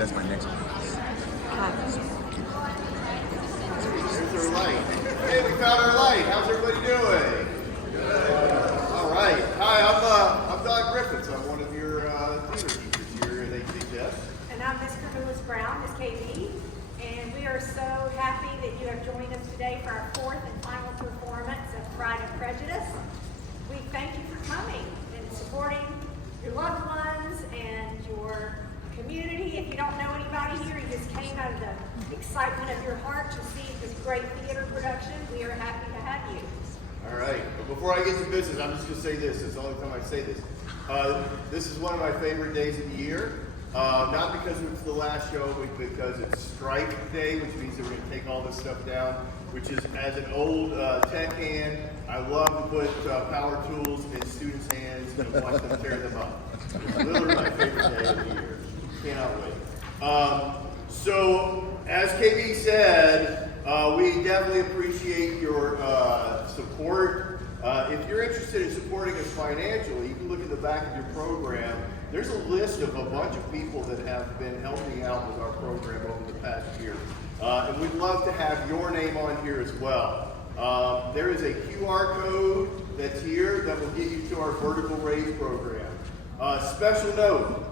that's my next one. There's our light. Hey, we found our light. How's everybody doing? Good. All right. Hi, I'm Doug Griffiths. I'm one of your theater teachers here at HHS. And I'm Ms. Camillus Brown, Ms. KB. And we are so happy that you have joined us today for our fourth and final performance of Pride and Prejudice. We thank you for coming and supporting your loved ones and your community. If you don't know anybody here, you just came out of the excitement of your heart to see this great theater production. We are happy to have you. All right. But before I get to business, I'm just going to say this. It's the only time I say this. This is one of my favorite days of the year. Not because it's the last show, but because it's strike day, which means that we're going to take all this stuff down, which is, as an old tech hand, I love to put power tools in students' hands and watch them tear them up. It's literally my favorite day of the year. Cannot wait. So, as KB said, we definitely appreciate your support. If you're interested in supporting us financially, you can look at the back of your program. There's a list of a bunch of people that have been helping out with our program over the past year. And we'd love to have your name on here as well. There is a QR code that's here that will get you to our vertical raise program. Special note,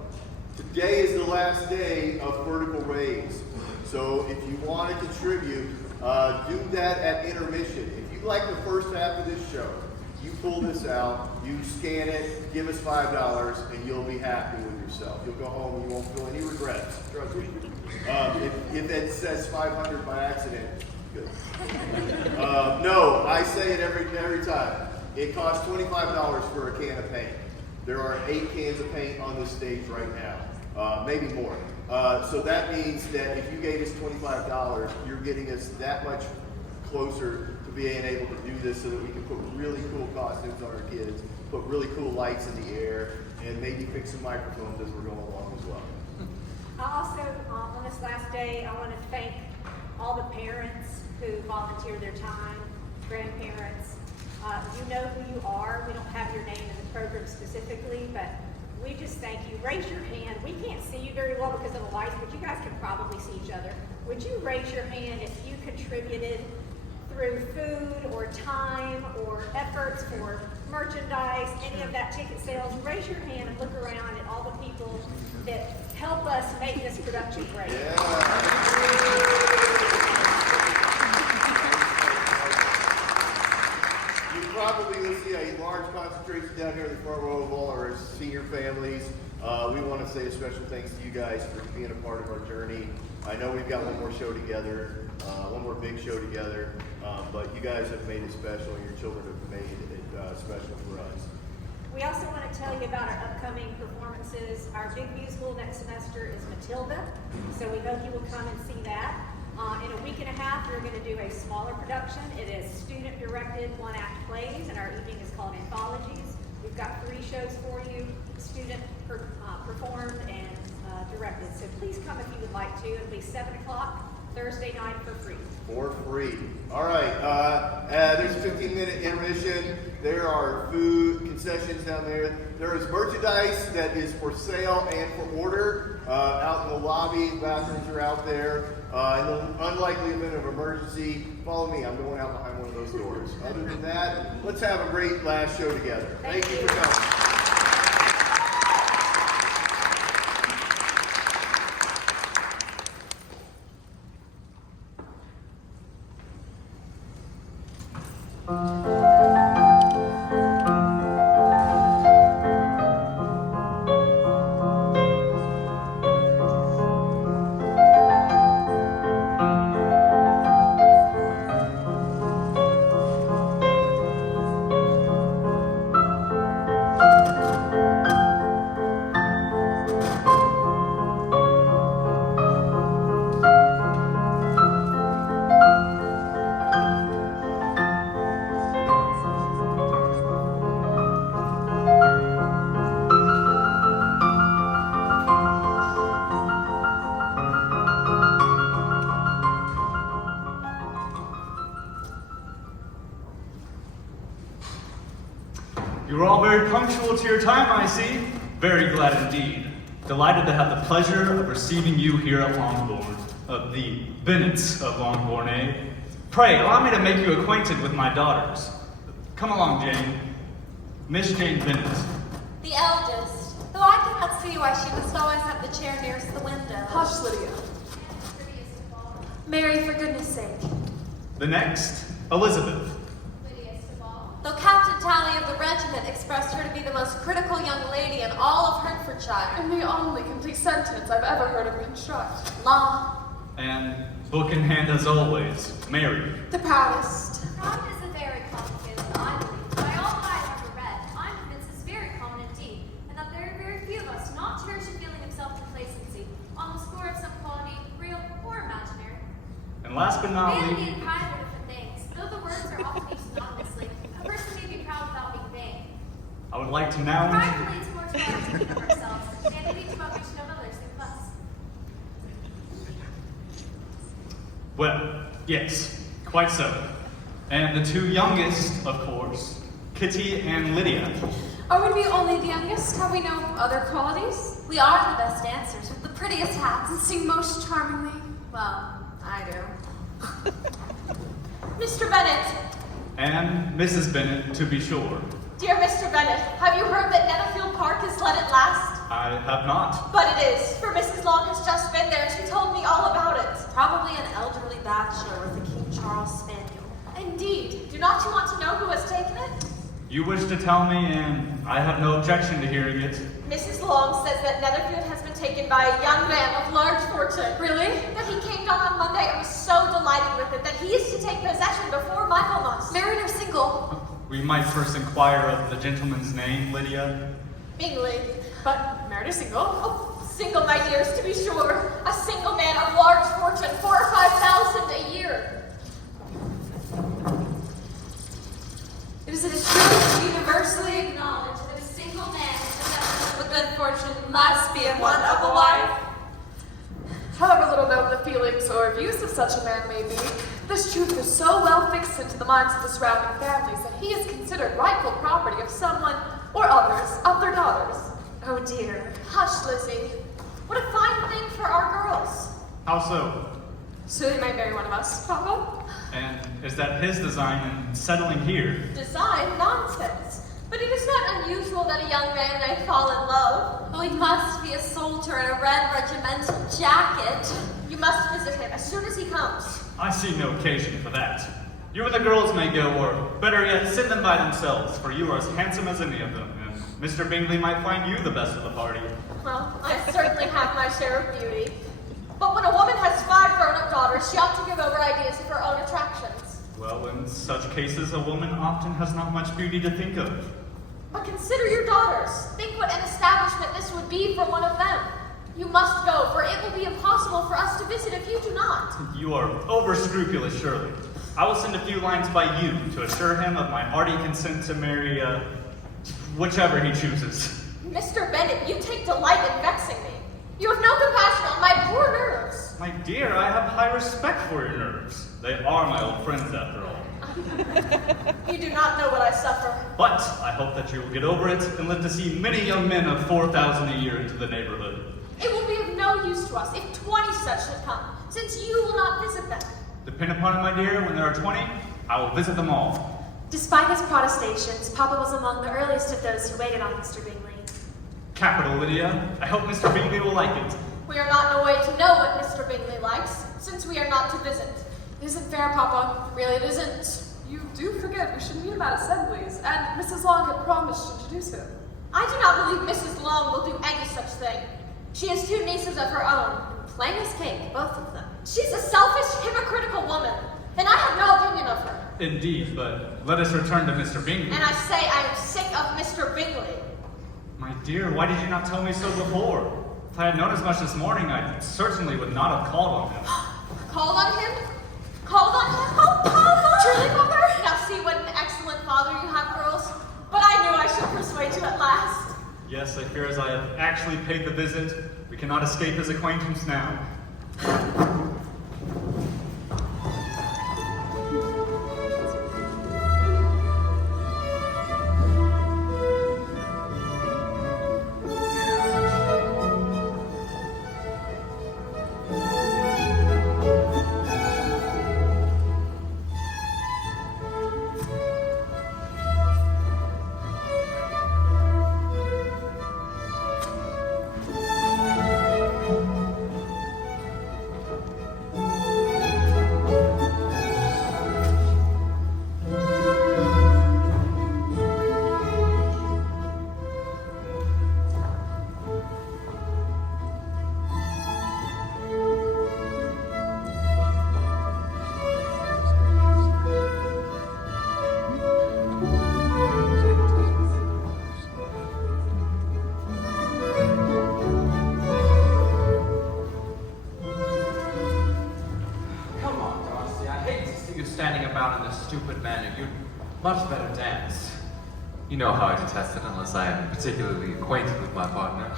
today is the last day of vertical raise. So if you want to contribute, do that at intermission. If you like the first half of this show, you pull this out, you scan it, give us $5, and you'll be happy with yourself. You'll go home and you won't feel any regrets. Trust me. If it says 500 by accident, good. No, I say it every time. It costs $25 for a can of paint. There are 8 cans of paint on this stage right now, maybe more. So that means that if you gave us $25, you're getting us that much closer to being able to do this so that we can put really cool costumes on our kids, put really cool lights in the air, and maybe fix some microphones as we're going along as well. I also, on this last day, I want to thank all the parents who volunteer their time, grandparents. You know who you are. We don't have your name in the program specifically, but we just thank you. Raise your hand. We can't see you very well because of the lights, but you guys can probably see each other. Would you raise your hand if you contributed through food or time or efforts for merchandise, any of that, ticket sales? Raise your hand and look around at all the people that help us make this production great. You probably will see a large concentration down here in the front row of all our senior families. We want to say a special thanks to you guys for being a part of our journey. I know we've got one more show together, one more big show together, but you guys have made it special, and your children have made it special for us. We also want to tell you about our upcoming performances. Our big musical next semester is Matilda, so we hope you will come and see that. In a week and a half, we're going to do a smaller production. It is student-directed one-act plays, and our evening is called Anthologies. We've got 3 shows for you, student performed and directed. So please come if you would like to. It'll be 7 o'clock Thursday night for free. For free. All right. There's a 15-minute intermission. There are food concessions down there. There is merchandise that is for sale and for order out in the lobby. Bathrooms are out there. In the unlikely event of emergency, follow me. I'm going out behind one of those doors. Other than that, let's have a great last show together. Thank you for coming. You were all very punctual to your time, I see. Very glad indeed. Delighted to have the pleasure of receiving you here at Longbourn, of the Bennetts of Longbourn, eh? Pray, allow me to make you acquainted with my daughters. Come along, Jane. Miss Jane Bennett. The eldest, though I cannot see why she must always have the chair nearest the window. Hush, Lydia. Mary, for goodness sake. The next, Elizabeth. Though Captain Tally of the regiment expressed her to be the most critical young lady in all of Hertfordshire. And the only complete sentence I've ever heard her construct. Long. And book in hand as always, Mary. The proudest. Pride is a very common feeling, I believe. By all that I have ever read, I'm convinced it's very common indeed, and that there are very few of us do not cherish a feeling of self-complacency on the score of some quality, real or imaginary. And last but not Vanity least, and pride are different things. Though the words are often used synonymously, a person may be proud without being vain. I would like to now Pride leads more to our opinion of ourselves, vanity to what we should of others think of us. Well, yes, quite so. And the two youngest, of course, Kitty and Lydia. Are we only the youngest? Have we no other qualities? We are the best dancers with the prettiest hats. And sing most charmingly. Well, I do. Mr. Bennet, And Mrs. Bennett, to be sure. dear Mr. Bennet, have you heard that Netherfield Park is let at last? I have not. But it is, for Mrs. Long has just been there and she told me all about it. Probably an elderly bachelor with a King Charles spaniel. Indeed. Do not you want to know who has taken it? You wish to tell me, and I have no objection to hearing it. Mrs. Long says that Netherfield has been taken by a young man of large fortune. Really? That he came down on Monday and was so delighted with it that he is to take possession before Michaelmas. Married or single? We might first inquire of the gentleman's name, Lydia. Bingley. But married or single? Oh, single, my dears, to be sure. A single man of large fortune, 4,000 or 5,000 a year. Is it true, universally acknowledged, that a single man in possession of a good fortune must be in want of a wife? However little known the feelings or views of such a man may be, this truth is so well fixed into the minds of the surrounding families that he is considered rightful property of someone or others of their daughters. Oh dear. Hush, Lizzie. What a fine thing for our girls. How so? So he might marry one of us, Papa? And is that his design in settling here? Design? Nonsense. But it is not unusual that a young man may fall in love. Well, he must be a soldier in a red regimental jacket. You must visit him as soon as he comes. I see no occasion for that. You and the girls may go, or better yet, send them by themselves, for you are as handsome as any of them, and Mr. Bingley might find you the best of the party. Well, I certainly have my share of beauty. But when a woman has 5 grown-up daughters, she ought to give over ideas of her own attractions. Well, in such cases, a woman often has not much beauty to think of. But consider your daughters. Think what an establishment this would be for one of them. You must go, for it will be impossible for us to visit if you do not. You are over-scrupulous, surely. I will send a few lines by you to assure him of my hearty consent to marry, whichever he chooses. Mr. Bennet, you take delight in vexing me. You have no compassion on my poor nerves. My dear, I have high respect for your nerves. They are my old friends, after all. You do not know what I suffer. But I hope that you will get over it and live to see many young men of 4,000 a year into the neighborhood. It will be of no use to us if 20 such should come, since you will not visit them. Depend upon it, my dear, when there are 20, I will visit them all. Despite his protestations, Papa was among the earliest of those who waited on Mr. Bingley. Capital, Lydia. I hope Mr. Bingley will like it. We are not in a way to know what Mr. Bingley likes, since we are not to visit. It isn't fair, Papa. Really, it isn't. You do forget we should meet him at assemblies, and Mrs. Long had promised to introduce him. I do not believe Mrs. Long will do any such thing. She has 2 nieces of her own. Plain as cake, both of them. She's a selfish, hypocritical woman, and I have no opinion of her. Indeed, but let us return to Mr. Bingley. And I say I am sick of Mr. Bingley. My dear, why did you not tell me so before? If I had known as much this morning, I certainly would not have called on him. Called on him? Called on him? Oh, Papa! Truly, Mother? Now see what an excellent father you have, girls. But I knew I should persuade you at last. Yes, I fear as I have actually paid the visit, we cannot escape his acquaintance now. about in this stupid manner. You'd much better dance. You know how I detest it unless I am particularly acquainted with my partner.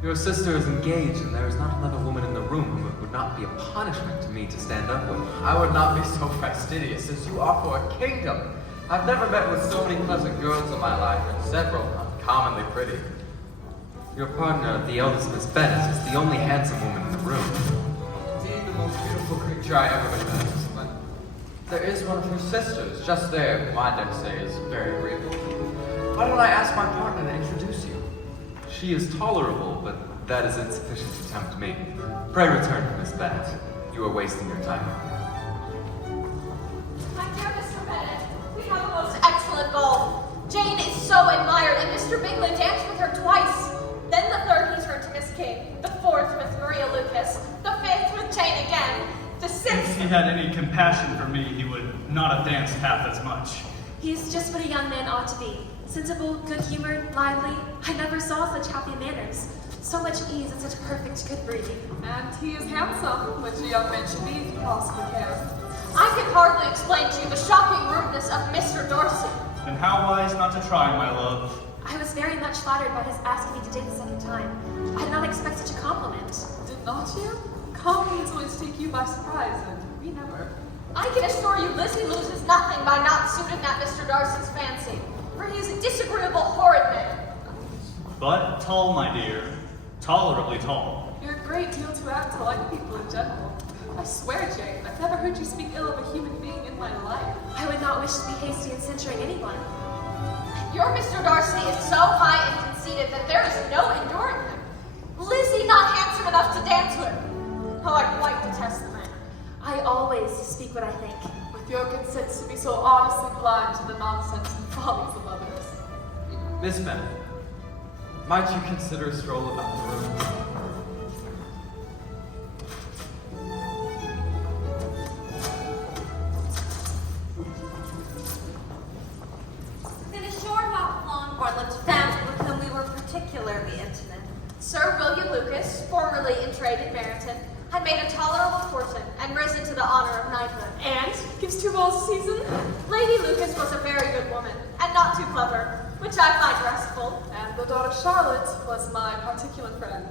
Your sister is engaged, and there is not another woman in the room whom it would not be a punishment to me to stand up with. I would not be so fastidious, as you are for a kingdom. I've never met with so many pleasant girls in my life, and several uncommonly pretty. Your partner, the eldest Miss Bennet, is the only handsome woman in the room. Indeed, the most beautiful creature I ever witnessed. But there is one of her sisters just there, whom I dare say is very agreeable. Why don't I ask my partner to introduce you? She is tolerable, but that is insufficient to tempt me. Pray return to Miss Bennet. You are wasting your time. My dear Mr. Bennet, we have a most excellent ball. Jane is so admired, and Mr. Bingley danced with her twice. Then the third he's heard to Miss King, the fourth with Maria Lucas, the fifth with Jane again, the If sixth. he had any compassion for me, he would not have danced half as much. He's just what a young man ought to be. Sensible, good-humored, lively. I never saw such happy manners. So much ease and such perfect good breeding. And he is handsome, which a young man should be if he possibly can. I can hardly explain to you the shocking rudeness of Mr. Darcy. And how wise not to try, my love. I was very much flattered by his asking me to date the second time. I did not expect such a compliment. Did not you? Compliments always take you by surprise, and we never. I can assure you Lizzie loses nothing by not suiting that Mr. Darcy's fancy, for he is a disagreeable, horrid man. But tall, my dear. Tolerably tall. You're a great deal too apt to like people in general. I swear, Jane, I've never heard you speak ill of a human being in my life. I would not wish to be hasty in censuring anyone. Your Mr. Darcy is so high and conceited that there is no enduring him. Lizzie not handsome enough to dance with. Oh, I quite detest the man. I always speak what I think. With your consent to be so honestly blind to the nonsense and follies of others. Miss Bennet, might you consider a stroll about the room? Within a short walk of Longbourn lived a family with whom we were particularly intimate. Sir William Lucas, formerly in trade at Meryton, had made a tolerable fortune and risen to the honor of knighthood. And gives 2 balls a season. Lady Lucas was a very good woman, and not too clever, which I find restful. And the daughter Charlotte was my particular friend.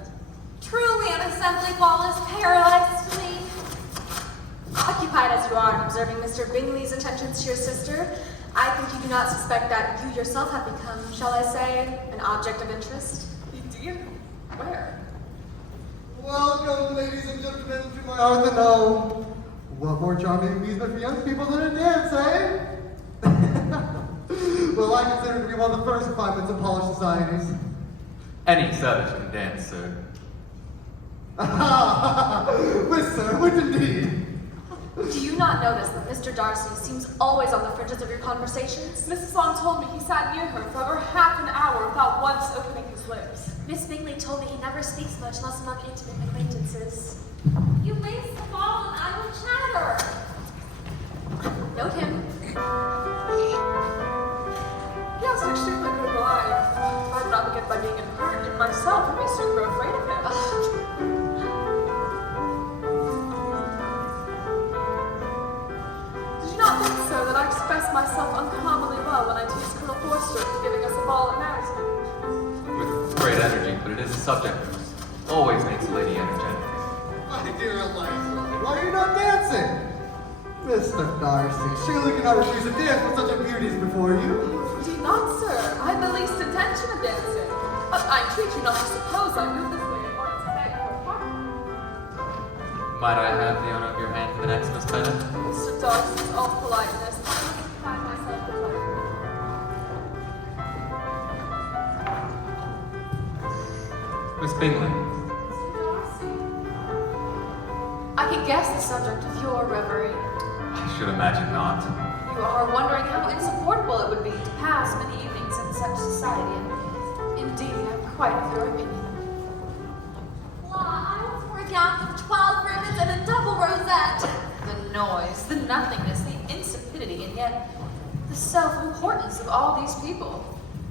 Truly, an assembly ball is paradise to me. Occupied as you are in observing Mr. Bingley's attentions to your sister, I think you do not suspect that you yourself have become, shall I say, an object of interest. Indeed? Where? Welcome, ladies and gentlemen, to my Arthur home. What more charming amusement for young people than a dance, eh? Well, I consider it to be one of the first refinements of polished societies. Any savage can dance, sir. Which, sir, which indeed. Do you not notice that Mr. Darcy seems always on the fringes of your conversations? Mrs. Long told me he sat near her for over half an hour without once opening his lips. Miss Bingley told me he never speaks much unless among intimate acquaintances. You waste the ball and I will chatter. Note him. He has an extremely good life. I did not begin by being impertinent myself, I may soon grow afraid of him. Did you not think, sir, that I expressed myself uncommonly well when I teased Colonel Forster for giving us a ball at Meryton? With great energy, but it is a subject that always makes a lady energetic. My dear Eliza, why are you not dancing? Mr. Darcy, surely you cannot refuse a dance with such a beauty before you. Indeed not, sir. I have the least intention of dancing. But I entreat you not to suppose I move this way in order to beg for a partner. Might I have the honor of your hand for the next, Miss Bennet? Mr. Darcy's all politeness. I don't find myself the pleasure. Miss Bingley, I can guess the subject of your reverie. I should imagine not. You are wondering how insupportable it would be to pass many evenings in such society, and indeed I'm quite of your opinion. La, I was for a gown with 12 ribbons and a double rosette. The noise, the nothingness, the insipidity, and yet the self-importance of all these people.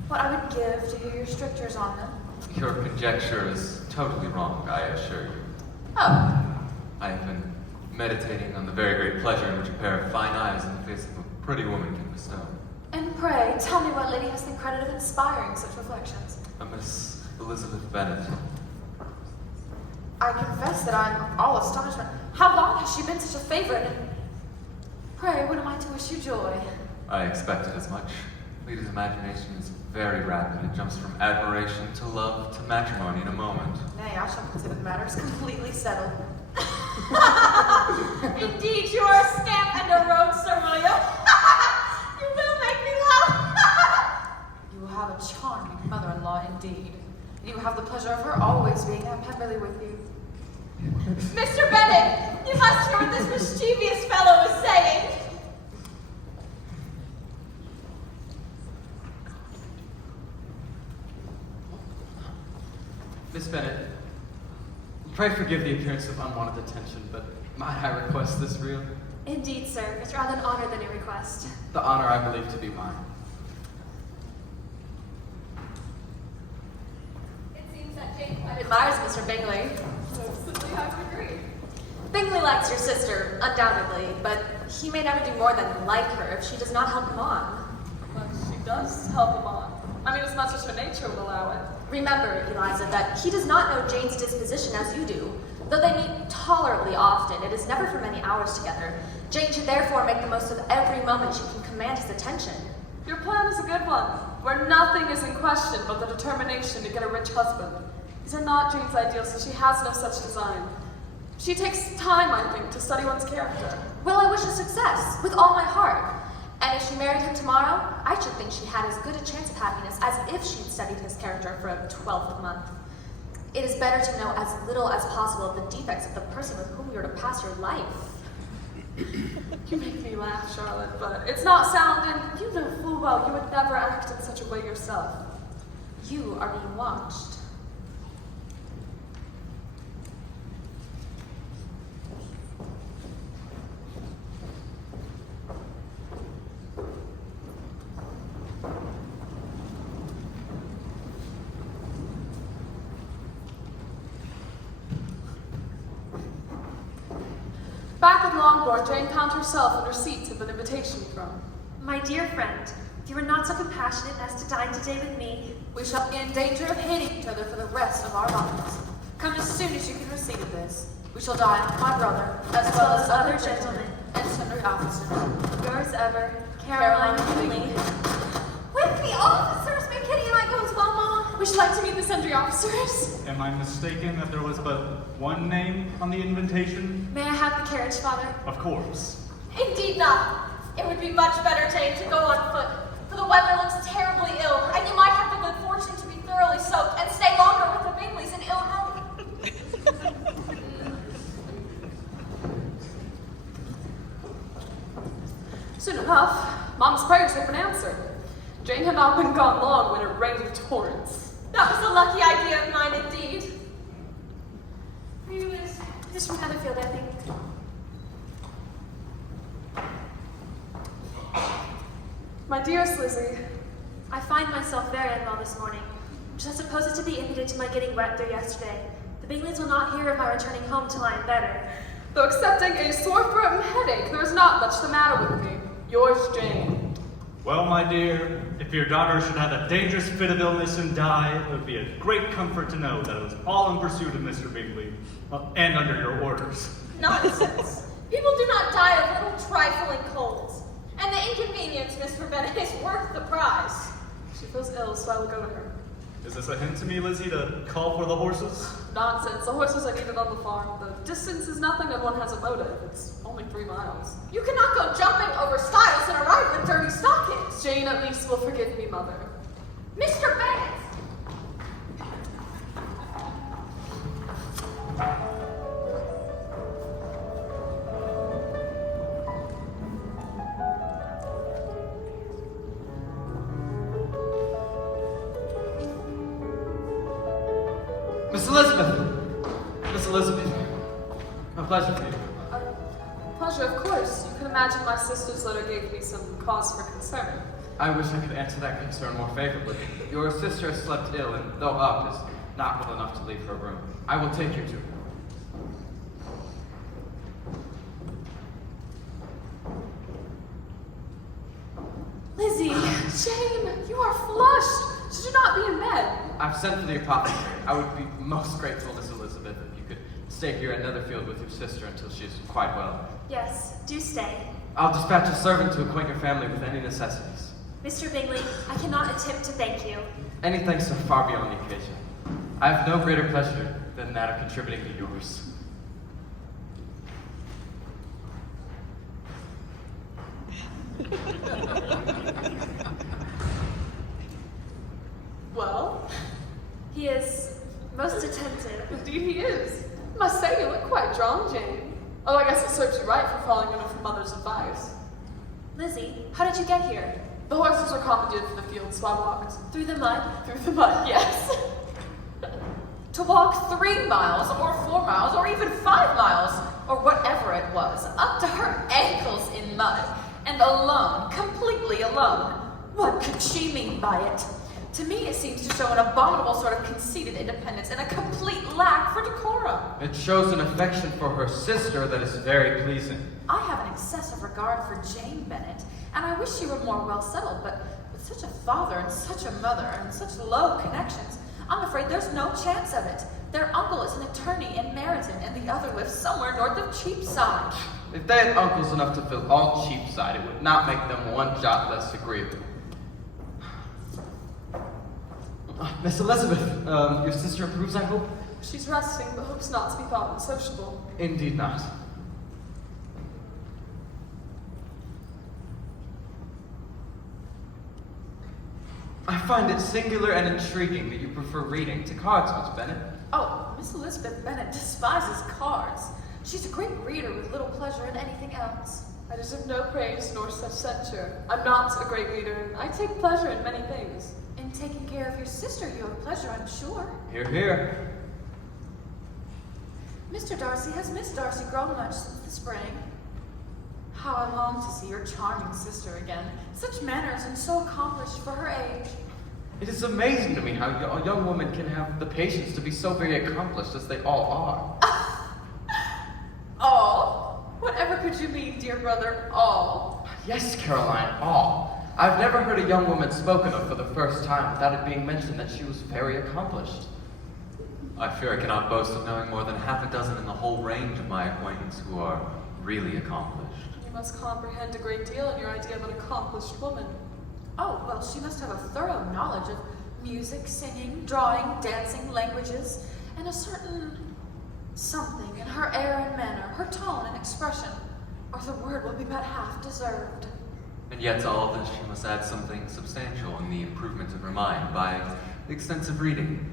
What I would give to hear your strictures on them. Your conjecture is totally wrong, I assure you. Oh, I have been meditating on the very great pleasure in which a pair of fine eyes in the face of a pretty woman can bestow. And pray, tell me what lady has the credit of inspiring such reflections. A Miss Elizabeth Bennet. I confess that I'm all astonishment. How long has she been such a favorite? And pray, when am I to wish you joy? I expected as much. Lida's imagination is very rapid. It jumps from admiration to love to matrimony in a moment. Nay, I shall consider the matter as completely settled. Indeed, you are a scamp and a rogue, Sir William. You will make me laugh. You will have a charming mother-in-law indeed. You will have the pleasure of her always being at Pemberley with you. Mr. Bennet, you must hear what this mischievous fellow is saying. Miss Bennet, pray forgive the appearance of unwanted attention, but might I request this reel? Indeed, sir. It's rather an honor than a request. The honor I believe to be mine. It seems that Jane Quite admires Mr. Bingley. simply have to agree. Bingley likes your sister, undoubtedly, but he may never do more than like her if she does not help him on. But she does help him on. I mean, as much as her nature would allow it. Remember, Eliza, that he does not know Jane's disposition as you do. Though they meet tolerably often, it is never for many hours together. Jane should therefore make the most of every moment she can command his attention. Your plan is a good one, where nothing is in question but the determination to get a rich husband. These are not Jane's ideals, so she has no such design. She takes time, I think, to study one's character. Well, I wish her success, with all my heart. And if she married him tomorrow, I should think she had as good a chance of happiness as if she'd studied his character for a 12th month. It is better to know as little as possible of the defects of the person with whom you're to pass your life. You make me laugh, Charlotte, but it's not sound, and you know full well you would never act in such a way yourself. You are being watched. Back at Longbourn, Jane found herself in receipt of an invitation from. My dear friend, if you were not so compassionate as to dine today with me, We shall be in danger of hating each other for the rest of our lives. Come as soon as you can receive of this. We shall dine with my brother, as well as other gentlemen and sundry officers. yours ever, Caroline Finley. With the officers, may Kitty and I go as well, Mama? We should like to meet the sundry officers. Am I mistaken that there was but one name on the invitation? May I have the carriage, Father? Of course. Indeed not. It would be much better, Jane, to go on foot, for the weather looks terribly ill, and you might have the good fortune to be thoroughly soaked and stay longer with the Bingleys in ill health. Soon enough, Mom's prayers had been answered. Jane had not been gone long when it rained in torrents. That was a lucky idea of mine, indeed. It is from Netherfield, I think. My dearest Lizzie, I find myself very unwell this morning, which I suppose is to be imputed to my getting wet there yesterday. The Bingleys will not hear of my returning home till I am better. though excepting a sore throat and headache, there is not much the matter with me. Yours, Jane. Well, my dear, if your daughter should have a dangerous fit of illness and die, it would be a great comfort to know that it was all in pursuit of Mr. Bingley, and under your orders. Nonsense. People do not die of little trifling colds. And the inconvenience, Mr. Bennet, is worth the price. She feels ill, so I will go to her. Is this a hint to me, Lizzie, to call for the horses? Nonsense. The horses are needed on the farm. The distance is nothing and one has a motive. It's only 3 miles. You cannot go jumping over stiles and arrive with dirty stockings. Jane at least will forgive me, Mother. Mr. Bennet! Miss Elizabeth! Miss Elizabeth. A pleasure to you. Pleasure, of course. You can imagine my sister's letter gave me some cause for concern. I wish I could answer that concern more favorably. Your sister slept ill, and though up, is not well enough to leave her room. I will take you to her. Jane, you are flushed. Should you not be in bed? I've sent for the apothecary. I would be most grateful, Miss Elizabeth, if you could stay here at Netherfield with your sister until she is quite well. Yes, do stay. I'll dispatch a servant to acquaint your family with any necessities. Mr. Bingley, I cannot attempt to thank you. Any thanks are far beyond the occasion. I have no greater pleasure than that of contributing to yours. Well, He is most attentive. indeed he is. Must say you look quite drawn, Jane. Oh, I guess it serves you right for following enough of mother's advice. Lizzie, how did you get here? The horses were commandeered from the field, so I walked. Through the mud? Through the mud, yes. To walk 3 miles, or 4 miles, or even 5 miles, or whatever it was, up to her ankles in mud, and alone, completely alone. What could she mean by it? To me, it seems to show an abominable sort of conceited independence and a complete lack for decorum. It shows an affection for her sister that is very pleasing. I have an excessive regard for Jane Bennet, and I wish she were more well settled, but with such a father and such a mother and such low connections, I'm afraid there's no chance of it. Their uncle is an attorney in Meryton, and the other lives somewhere north of Cheapside. If they had uncles enough to fill all Cheapside, it would not make them one jot less agreeable. Miss Elizabeth, your sister approves, I hope? She's resting, but hopes not to be thought unsociable. Indeed not. I find it singular and intriguing that you prefer reading to cards, Miss Bennet. Oh, Miss Elizabeth Bennet despises cards. She's a great reader with little pleasure in anything else. I deserve no praise nor such censure. I'm not a great reader, and I take pleasure in many things. In taking care of your sister, you have pleasure, I'm sure. Hear, hear. Mr. Darcy, has Miss Darcy grown much since the spring? How I long to see your charming sister again. Such manners and so accomplished for her age. It is amazing to me how a young woman can have the patience to be so very accomplished as they all are. All? Whatever could you mean, dear brother, all? Yes, Caroline, all. I've never heard a young woman spoken of for the first time without it being mentioned that she was very accomplished. I fear I cannot boast of knowing more than half a dozen in the whole range of my acquaintance who are really accomplished. You must comprehend a great deal in your idea of an accomplished woman. Oh, well, she must have a thorough knowledge of music, singing, drawing, dancing, languages, and a certain something in her air and manner, her tone and expression, or the word will be but half deserved. And yet to all this she must add something substantial in the improvement of her mind by extensive reading.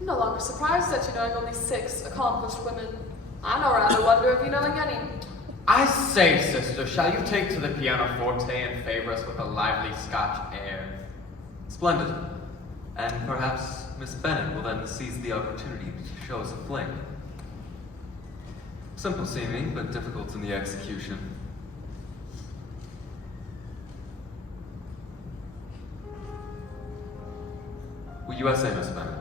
I'm no longer surprised at you knowing only 6 accomplished women. I no rather wonder of you knowing any. I say, sister, shall you take to the pianoforte and favor us with a lively Scotch air? Splendid. And perhaps Miss Bennet will then seize the opportunity to show us a fling. Simple seeming, but difficult in the execution. Will you essay, Miss Bennet?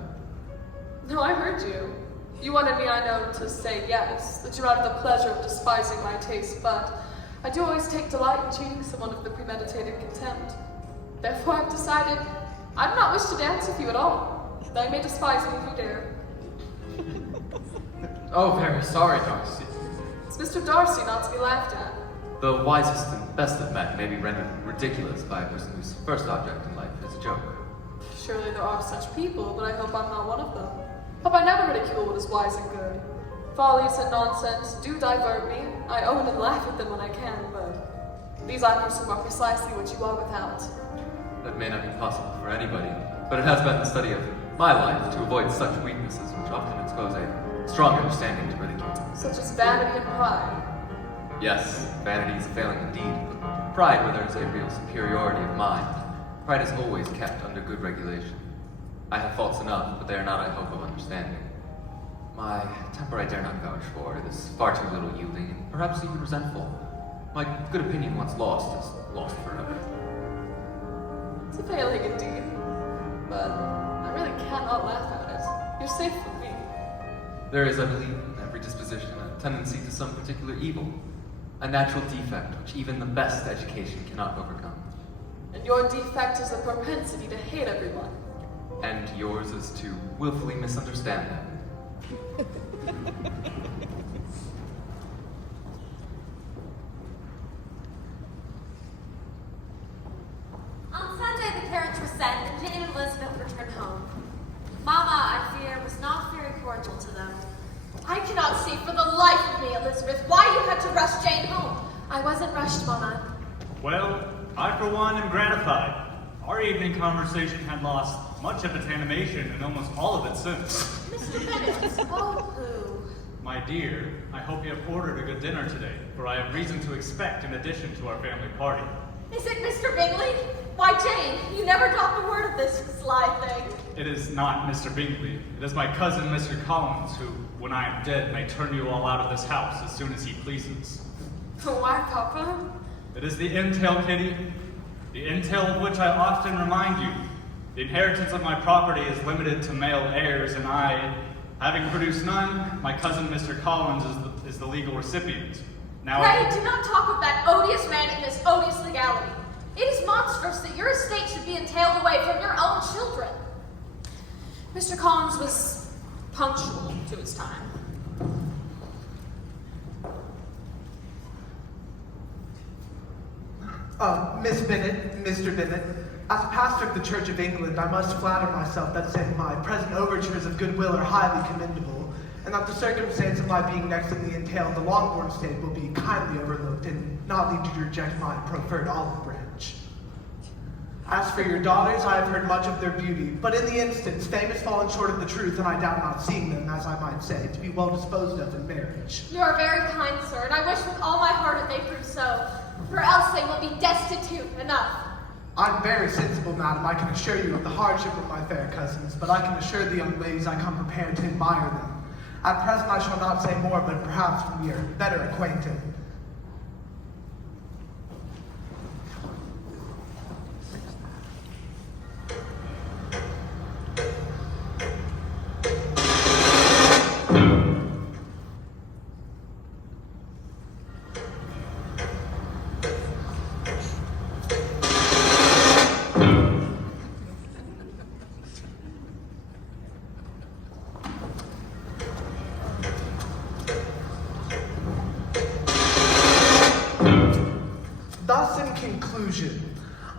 No, I heard you. You wanted me, I know, to say yes, that you're out of the pleasure of despising my taste, but I do always take delight in cheating someone of the premeditated contempt. Therefore, I've decided I do not wish to dance with you at all. Though you may despise me if you dare. Oh, very sorry, Darcy. It's Mr. Darcy not to be laughed at. The wisest and best of men may be rendered ridiculous by a person whose first object in life is a joke. Surely there are such people, but I hope I'm not one of them. Hope I never ridicule what is wise and good. Follies and nonsense do divert me. I own and laugh at them when I can, but these I presume are precisely what you are without. That may not be possible for anybody, but it has been the study of my life to avoid such weaknesses which often expose a strong understanding to ridicule. Such as vanity and pride. Yes, vanity is a failing indeed, but pride, where there is a real superiority of mind, pride is always kept under good regulation. I have faults enough, but they are not, I hope, of understanding. My temper I dare not vouch for. It is far too little yielding, and perhaps even resentful. My good opinion once lost is lost forever. It's a failing indeed, but I really cannot laugh at it. You're safe from me. There is, I believe, in every disposition a tendency to some particular evil, a natural defect which even the best education cannot overcome. And your defect is a propensity to hate everyone. And yours is to willfully misunderstand them. On Sunday, the carriage was sent, and Jane and Elizabeth returned home. Mama, I fear, was not very cordial to them. I cannot see for the life of me, Elizabeth, why you had to rush Jane home. I wasn't rushed, Mama. Well, I for one am gratified. Our evening conversation had lost much of its animation and almost all of its sense. Mr. Bennett. Oh, pooh. My dear, I hope you have ordered a good dinner today, for I have reason to expect in addition to our family party. Is it Mr. Bingley? Why, Jane, you never dropped a word of this sly thing. It is not Mr. Bingley. It is my cousin, Mr. Collins, who, when I am dead, may turn you all out of this house as soon as he pleases. Why, Papa? It is the entail, Kitty. The entail of which I often remind you. The inheritance of my property is limited to male heirs, and I, having produced none, my cousin, Mr. Collins, is the legal recipient. Now, Pray, do not talk of that odious man in this odious legality. It is monstrous that your estate should be entailed away from your own children. Mr. Collins was punctual to his time. Miss Bennet, Mr. Bennet, as a pastor of the Church of England, I must flatter myself that since my present overtures of goodwill are highly commendable, and that the circumstance of my being next in the entail of the Longbourn estate will be kindly overlooked and not lead you to reject my preferred olive branch. As for your daughters, I have heard much of their beauty, but in the instance, fame has fallen short of the truth, and I doubt not seeing them, as I might say, to be well disposed of in marriage. You are very kind, sir, and I wish with all my heart it may prove so, for else they will be destitute enough. I'm very sensible, madam, I can assure you of the hardship of my fair cousins, but I can assure the young ladies I come prepared to admire them. At present I shall not say more, but perhaps when we are better acquainted. Thus, in conclusion,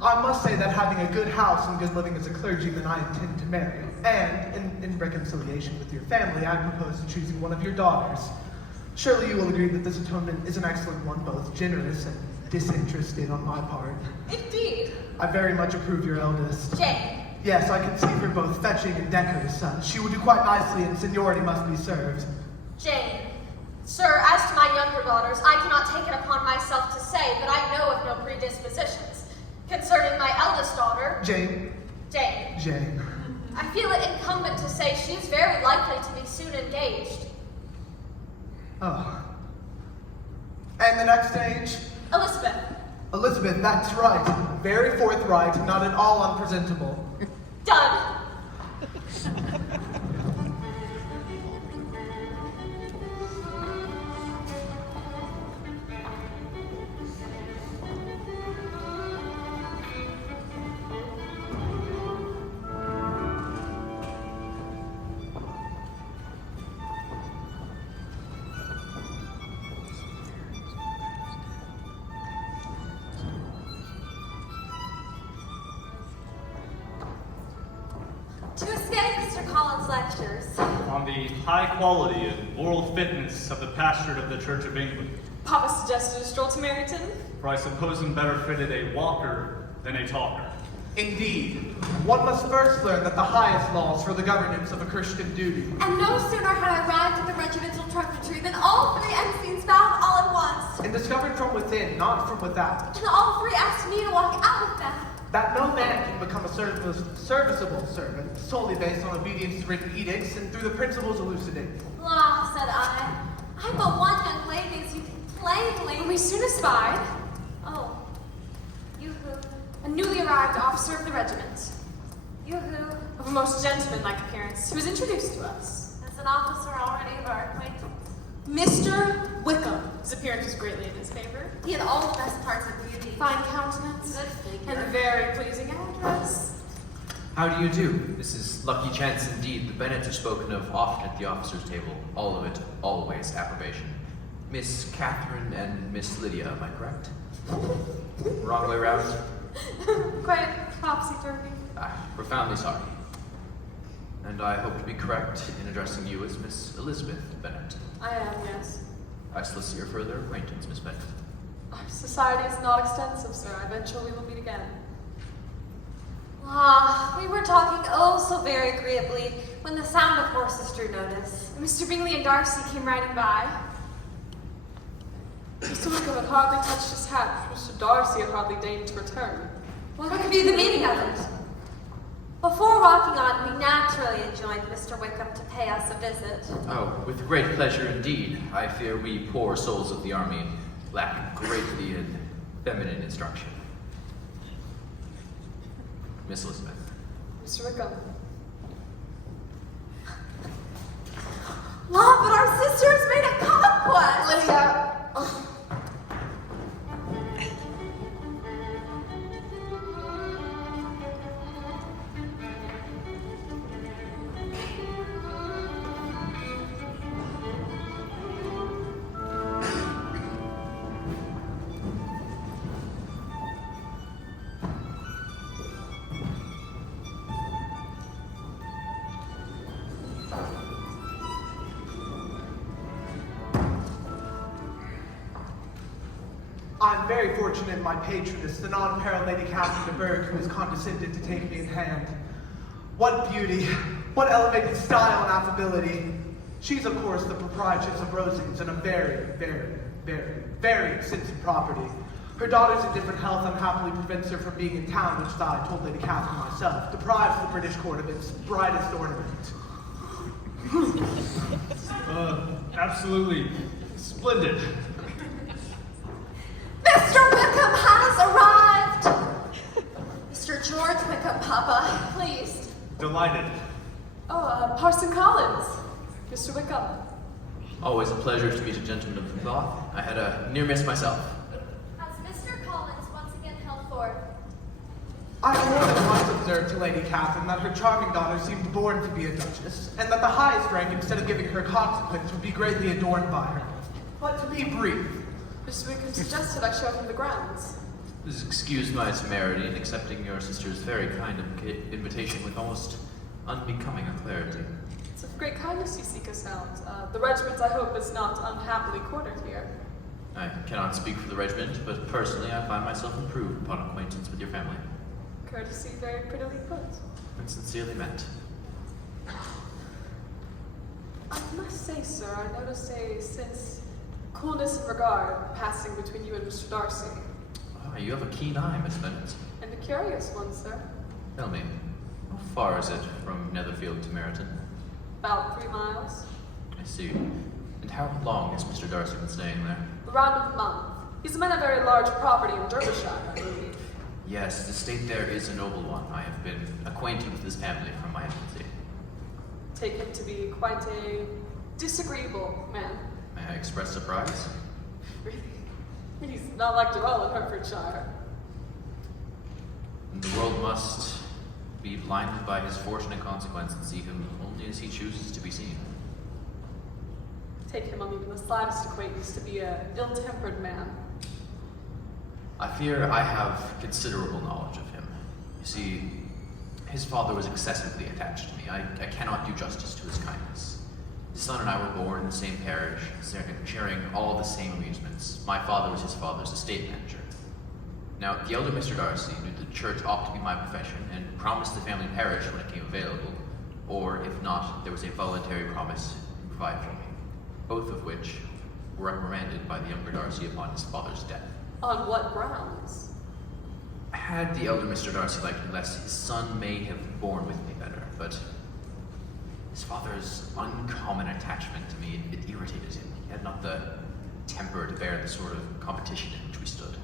I must say that having a good house and good living as a clergyman, I intend to marry. And, in reconciliation with your family, I propose in choosing one of your daughters. Surely you will agree that this atonement is an excellent one, both generous and disinterested on my part. Indeed. I very much approve your eldest. Jane. Yes, I conceive her both fetching and decorous. She will do quite nicely, and seniority must be served. Jane. Sir, as to my younger daughters, I cannot take it upon myself to say that I know of no predispositions. Concerning my eldest daughter, Jane. Jane, I feel it incumbent to say she is very likely to be soon engaged. Oh. And the next age? Elizabeth. Elizabeth, that's right. Very forthright, not at all unpresentable. Done. To escape Mr. Collins' lectures. On the high quality and moral fitness of the pastorate of the Church of England. Papa suggested a stroll to Meryton. For I suppose him better fitted a walker than a talker. Indeed. One must first learn that the highest laws for the governance of a Christian duty. And no sooner had I arrived at the regimental trumpetry than all three ensigns bowed all at once. And discovered from within, not from without. And all three asked me to walk out with them. That no man can become a serviceable servant solely based on obedience to written edicts and through the principles elucidated. La, said I. I'm but one young lady, as you can plainly. And we soon espied Oh, you who? a newly arrived officer of the regiment, You who? of a most gentlemanlike appearance, who was introduced to us. As an officer already of our acquaintance. Mr. Wickham. His appearance was greatly in his favor. He had all the best parts of beauty. Fine countenance, Good figure. and a very pleasing address. How do you do? This is lucky chance indeed. The Bennets are spoken of often at the officers' table. All of it, always approbation. Miss Catherine and Miss Lydia, am I correct? Wrong way round? Quite topsy-turvy. Profoundly sorry. And I hope to be correct in addressing you as Miss Elizabeth Bennet. I am, yes. I solicit your further acquaintance, Miss Bennet. Our society is not extensive, sir. I venture we will meet again. We were talking oh so very agreeably when the sound of horses drew notice. Mr. Bingley and Darcy came riding by. Mr. Wickham had hardly touched his hat, Mr. Darcy had hardly deigned to return. What could be the meaning of it? Before walking on, we naturally enjoined Mr. Wickham to pay us a visit. Oh, with great pleasure indeed. I fear we poor souls of the army lack greatly in feminine instruction. Miss Elizabeth. Mr. Wickham. Law, but our sister has made a conquest! Lydia! I'm very fortunate in my patroness, the non-parallel Lady Catherine de Bourgh, who has condescended to take me in hand. What beauty, what elevated style and affability. She's, of course, the proprietress of Rosings and a very extensive property. Her daughter's indifferent health unhappily prevents her from being in town, which I told Lady Catherine myself, deprives the British court of its brightest ornament. Absolutely splendid. Mr. Wickham has arrived! Mr. George Wickham, Papa, please. Delighted. Oh, Parson Collins. Mr. Wickham. Always a pleasure to meet a gentleman of the cloth. I had a near miss myself. As Mr. Collins once again held forth, I more than once observed to Lady Catherine that her charming daughter seemed born to be a duchess, and that the highest rank, instead of giving her consequence, would be greatly adorned by her. But to be brief, Mr. Wickham suggested I show him the grounds. Please excuse my temerity in accepting your sister's very kind invitation with almost unbecoming clarity. It's of great kindness you seek us out. The regiment, I hope, is not unhappily quartered here. I cannot speak for the regiment, but personally I find myself improved upon acquaintance with your family. Courtesy very prettily put. And sincerely meant. I must say, sir, I noticed a sense coolness and regard passing between you and Mr. Darcy. Ah, you have a keen eye, Miss Bennet. And a curious one, sir. Tell me, how far is it from Netherfield to Meryton? About 3 miles. I see. And how long has Mr. Darcy been staying there? Around a month. He's met a very large property in Derbyshire, I believe. Yes, the estate there is a noble one. I have been acquainted with his family from my infancy. Take him to be quite a disagreeable man. May I express surprise? Really? He's not liked at all in Hertfordshire. And the world must be blinded by his fortune and consequence and see him only as he chooses to be seen. Take him on even the slightest acquaintance to be a ill-tempered man. I fear I have considerable knowledge of him. You see, his father was excessively attached to me. I cannot do justice to his kindness. His son and I were born in the same parish, sharing all the same amusements. My father was his father's estate manager. Now, the elder Mr. Darcy knew the church ought to be my profession and promised the family parish when it came available, or if not, there was a voluntary promise to provide for me, both of which were reprimanded by the younger Darcy upon his father's death. On what grounds? Had the elder Mr. Darcy liked me less, his son may have borne with me better, but his father's uncommon attachment to me, it irritated him. He had not the temper to bear the sort of competition in which we stood.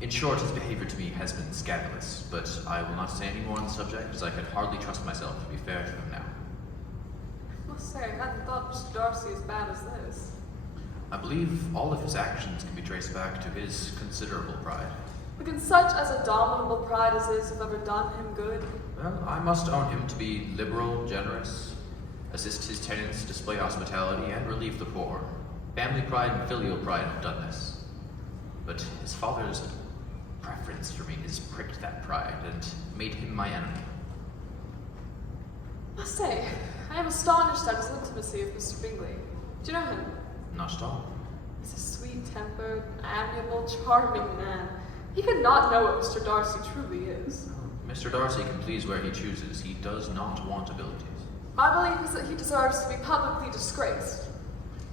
In short, his behavior to me has been scandalous, but I will not say any more on the subject, as I could hardly trust myself to be fair to him now. I must say, I hadn't thought Mr. Darcy as bad as this. I believe all of his actions can be traced back to his considerable pride. But can such as abominable pride as his have ever done him good? Well, I must own him to be liberal, generous, assist his tenants, display hospitality, and relieve the poor. Family pride and filial pride have done this. But his father's preference for me has pricked that pride and made him my enemy. I must say, I am astonished at his intimacy with Mr. Bingley. Do you know him? Not at all. He's a sweet-tempered, amiable, charming man. He could not know what Mr. Darcy truly is. Mr. Darcy can please where he chooses. He does not want abilities. My belief is that he deserves to be publicly disgraced.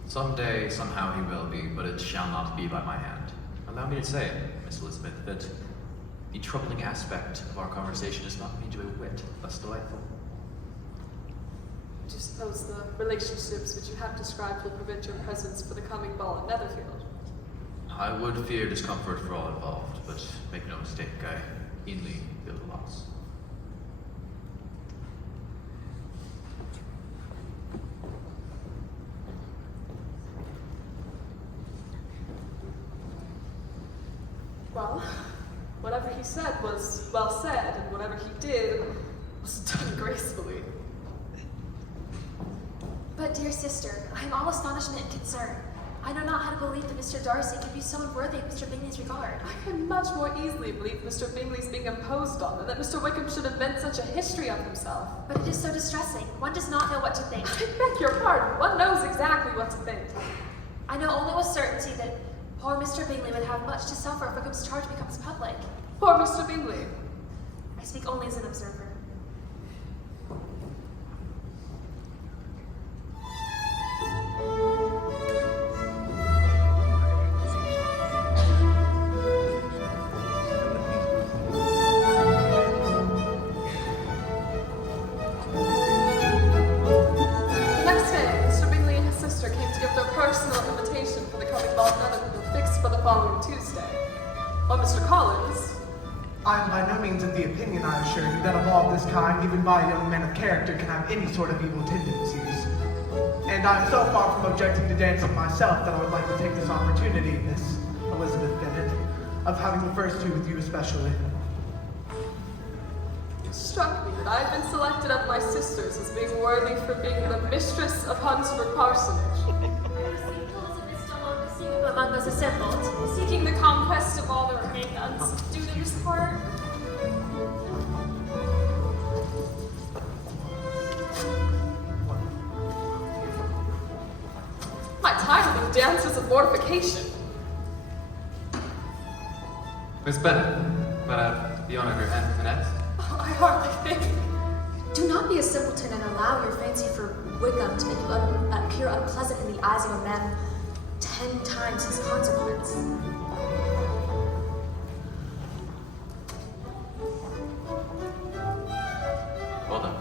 Someday, somehow he will be, but it shall not be by my hand. Allow me to say, Miss Elizabeth, that the troubling aspect of our conversation has not made you a whit less delightful. Do you suppose the relationships which you have described will prevent your presence for the coming ball at Netherfield? I would fear discomfort for all involved, but make no mistake, I keenly feel the loss. Well, whatever he said was well said, and whatever he did was done gracefully. But, dear sister, I am all astonishment and concern. I know not how to believe that Mr. Darcy could be so unworthy of Mr. Bingley's regard. I can much more easily believe Mr. Bingley's being imposed on than that Mr. Wickham should invent such a history of himself. But it is so distressing. One does not know what to think. I beg your pardon. One knows exactly what to think. I know only with certainty that poor Mr. Bingley would have much to suffer if Wickham's charge becomes public. Poor Mr. Bingley. I speak only as an observer. I am by no means of the opinion, I assure you, that a law of this kind, even by a young man of character, can have any sort of evil tendencies. And I am so far from objecting to dancing myself that I would like to take this opportunity, Miss Elizabeth Bennet, of having the first two with you especially. It struck me that I had been selected of my sisters as being worthy for being the mistress of Hunsford Parsonage. Among those assembled, Seeking the conquest of all that remained unsubdued in his heart. My time of dances of mortification. Miss Bennet, but I have the honor of your hand, Annette. Oh, I hardly think. do not be a simpleton and allow your fancy for Wickham to make you appear unpleasant in the eyes of a man 10 times his consequence. Well done.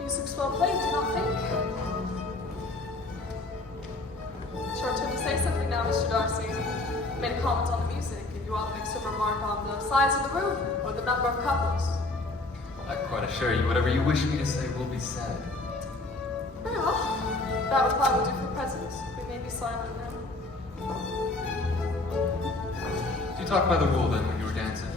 Music's well played, do you not think? It's your turn to say something now, Mr. Darcy. You made a comment on the music, and you ought to make some remark on the size of the room, or the number of couples. I quite assure you, whatever you wish me to say will be said. Very well. That reply will do for present. We may be silent now. Do you talk by the rule then when you were dancing?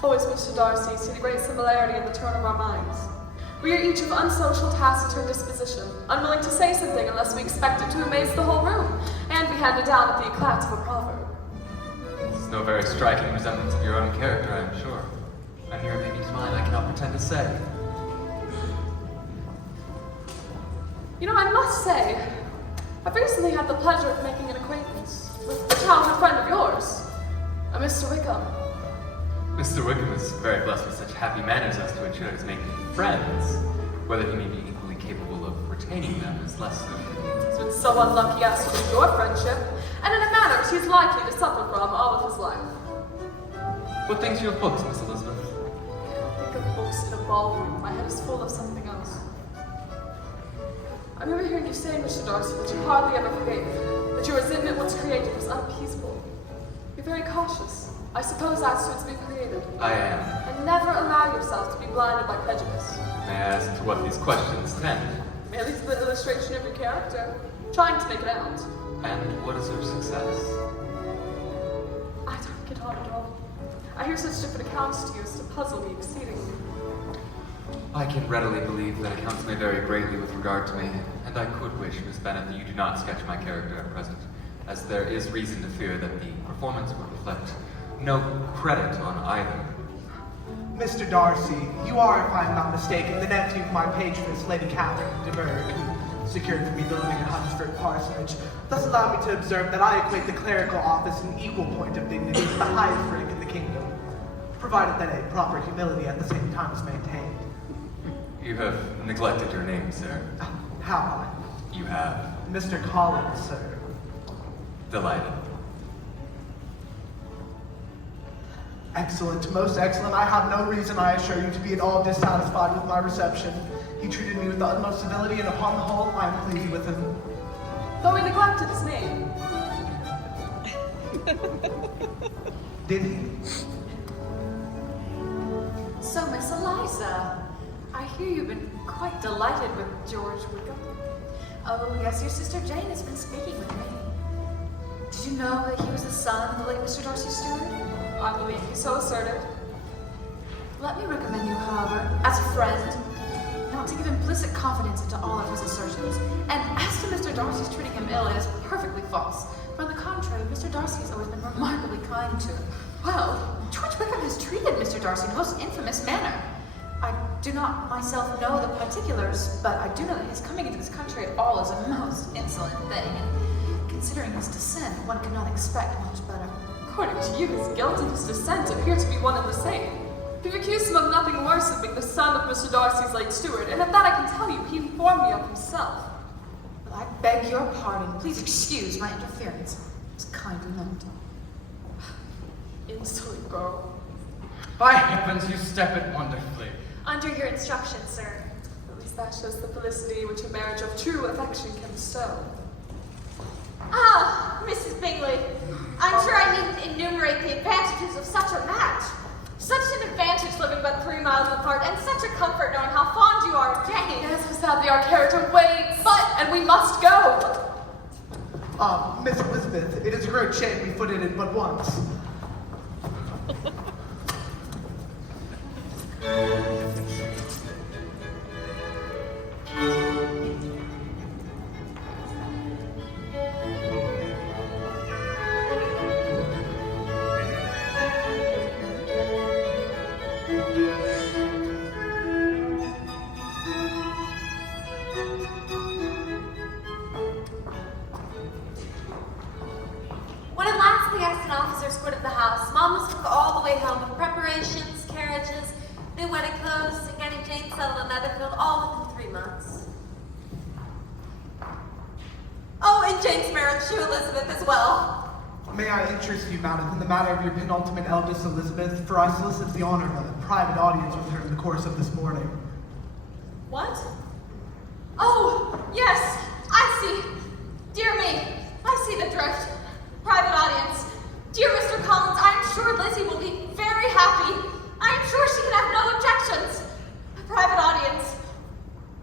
Always, Mr. Darcy, see the great similarity in the turn of our minds. We are each of unsocial, taciturn disposition, unwilling to say something unless we expect it to amaze the whole room, and be handed down at the eclat of a proverb. This is no very striking resemblance of your own character, I am sure. And your opinion is mine, I cannot pretend to say. You know, I must say, I've recently had the pleasure of making an acquaintance with a childhood friend of yours, a Mr. Wickham. Mr. Wickham is very blessed with such happy manners as to ensure his making friends. Whether he may be equally capable of retaining them is less so. He's been so unlucky as to lose your friendship, and in a manner which he's likely to suffer from all of his life. What things you have books, Miss Elizabeth? I think of books in a ballroom. My head is full of something else. I remember hearing you say, Mr. Darcy, that you hardly ever forgave, that your resentment once created was unappeasable. You're very cautious. I suppose that suits being created. I am. And never allow yourself to be blinded by prejudice. May I ask to what these questions tend? Merely to the illustration of your character, trying to make it out. And what is your success? I don't get on at all. I hear such different accounts to you as to puzzle me exceedingly. I can readily believe that accounts may vary greatly with regard to me, and I could wish, Miss Bennet, that you do not sketch my character at present, as there is reason to fear that the performance would reflect no credit on either. Mr. Darcy, you are, if I am not mistaken, the nephew of my patroness, Lady Catherine de Bourgh, who secured for me the living at Hunsford Parsonage. Thus allow me to observe that I equate the clerical office an equal point of dignity with the highest rank in the kingdom, provided that a proper humility at the same time is maintained. You have neglected your name, sir. Have I? You have. Mr. Collins, sir. Delighted. Excellent, most excellent. I have no reason, I assure you, to be at all dissatisfied with my reception. He treated me with the utmost civility, and upon the whole, I am pleased with him. Though he neglected his name. Did he? So, Miss Eliza, I hear you've been quite delighted with George Wickham. Oh, yes, your sister Jane has been speaking with me. Did you know that he was the son of the late Mr. Darcy Stewart? I believe you so asserted. Let me recommend you, however, as a friend, not to give implicit confidence into all of his assertions. And as to Mr. Darcy's treating him ill, it is perfectly false. For on the contrary, Mr. Darcy has always been remarkably kind to him. Well, George Wickham has treated Mr. Darcy in a most infamous manner. I do not myself know the particulars, but I do know that his coming into this country at all is a most insolent thing, and considering his descent, one could not expect much better. According to you, his guilt and his descent appear to be one and the same. You've accused him of nothing worse than being the son of Mr. Darcy's late steward, and of that I can tell you, he informed me of himself. But I beg your pardon. Please excuse my interference. It's kindly meant. Insolent girl. By heavens, you step it wonderfully. Under your instruction, sir. At least that shows the felicity which a marriage of true affection can bestow. Ah, Mrs. Bingley, I'm sure I needn't enumerate the advantages of such a match. Such an advantage living but 3 miles apart, and such a comfort knowing how fond you are of Jane. Yes, but sadly our character waits, and we must go. Miss Elizabeth, it is a great shame we footed it but once. When at last the guests and officers quitted the house, Mom was all the way home with preparations, carriages, new wedding clothes, and getting Jane settled in Netherfield all within 3 months. Oh, and Jane's marriage to Elizabeth as well. May I interest you, madam, in the matter of your penultimate eldest, Elizabeth, for I solicit the honor of a private audience with her in the course of this morning. What? Oh, yes, I see. Dear me, I see the drift. Private audience. Dear Mr. Collins, I am sure Lizzie will be very happy. I am sure she can have no objections. A private audience.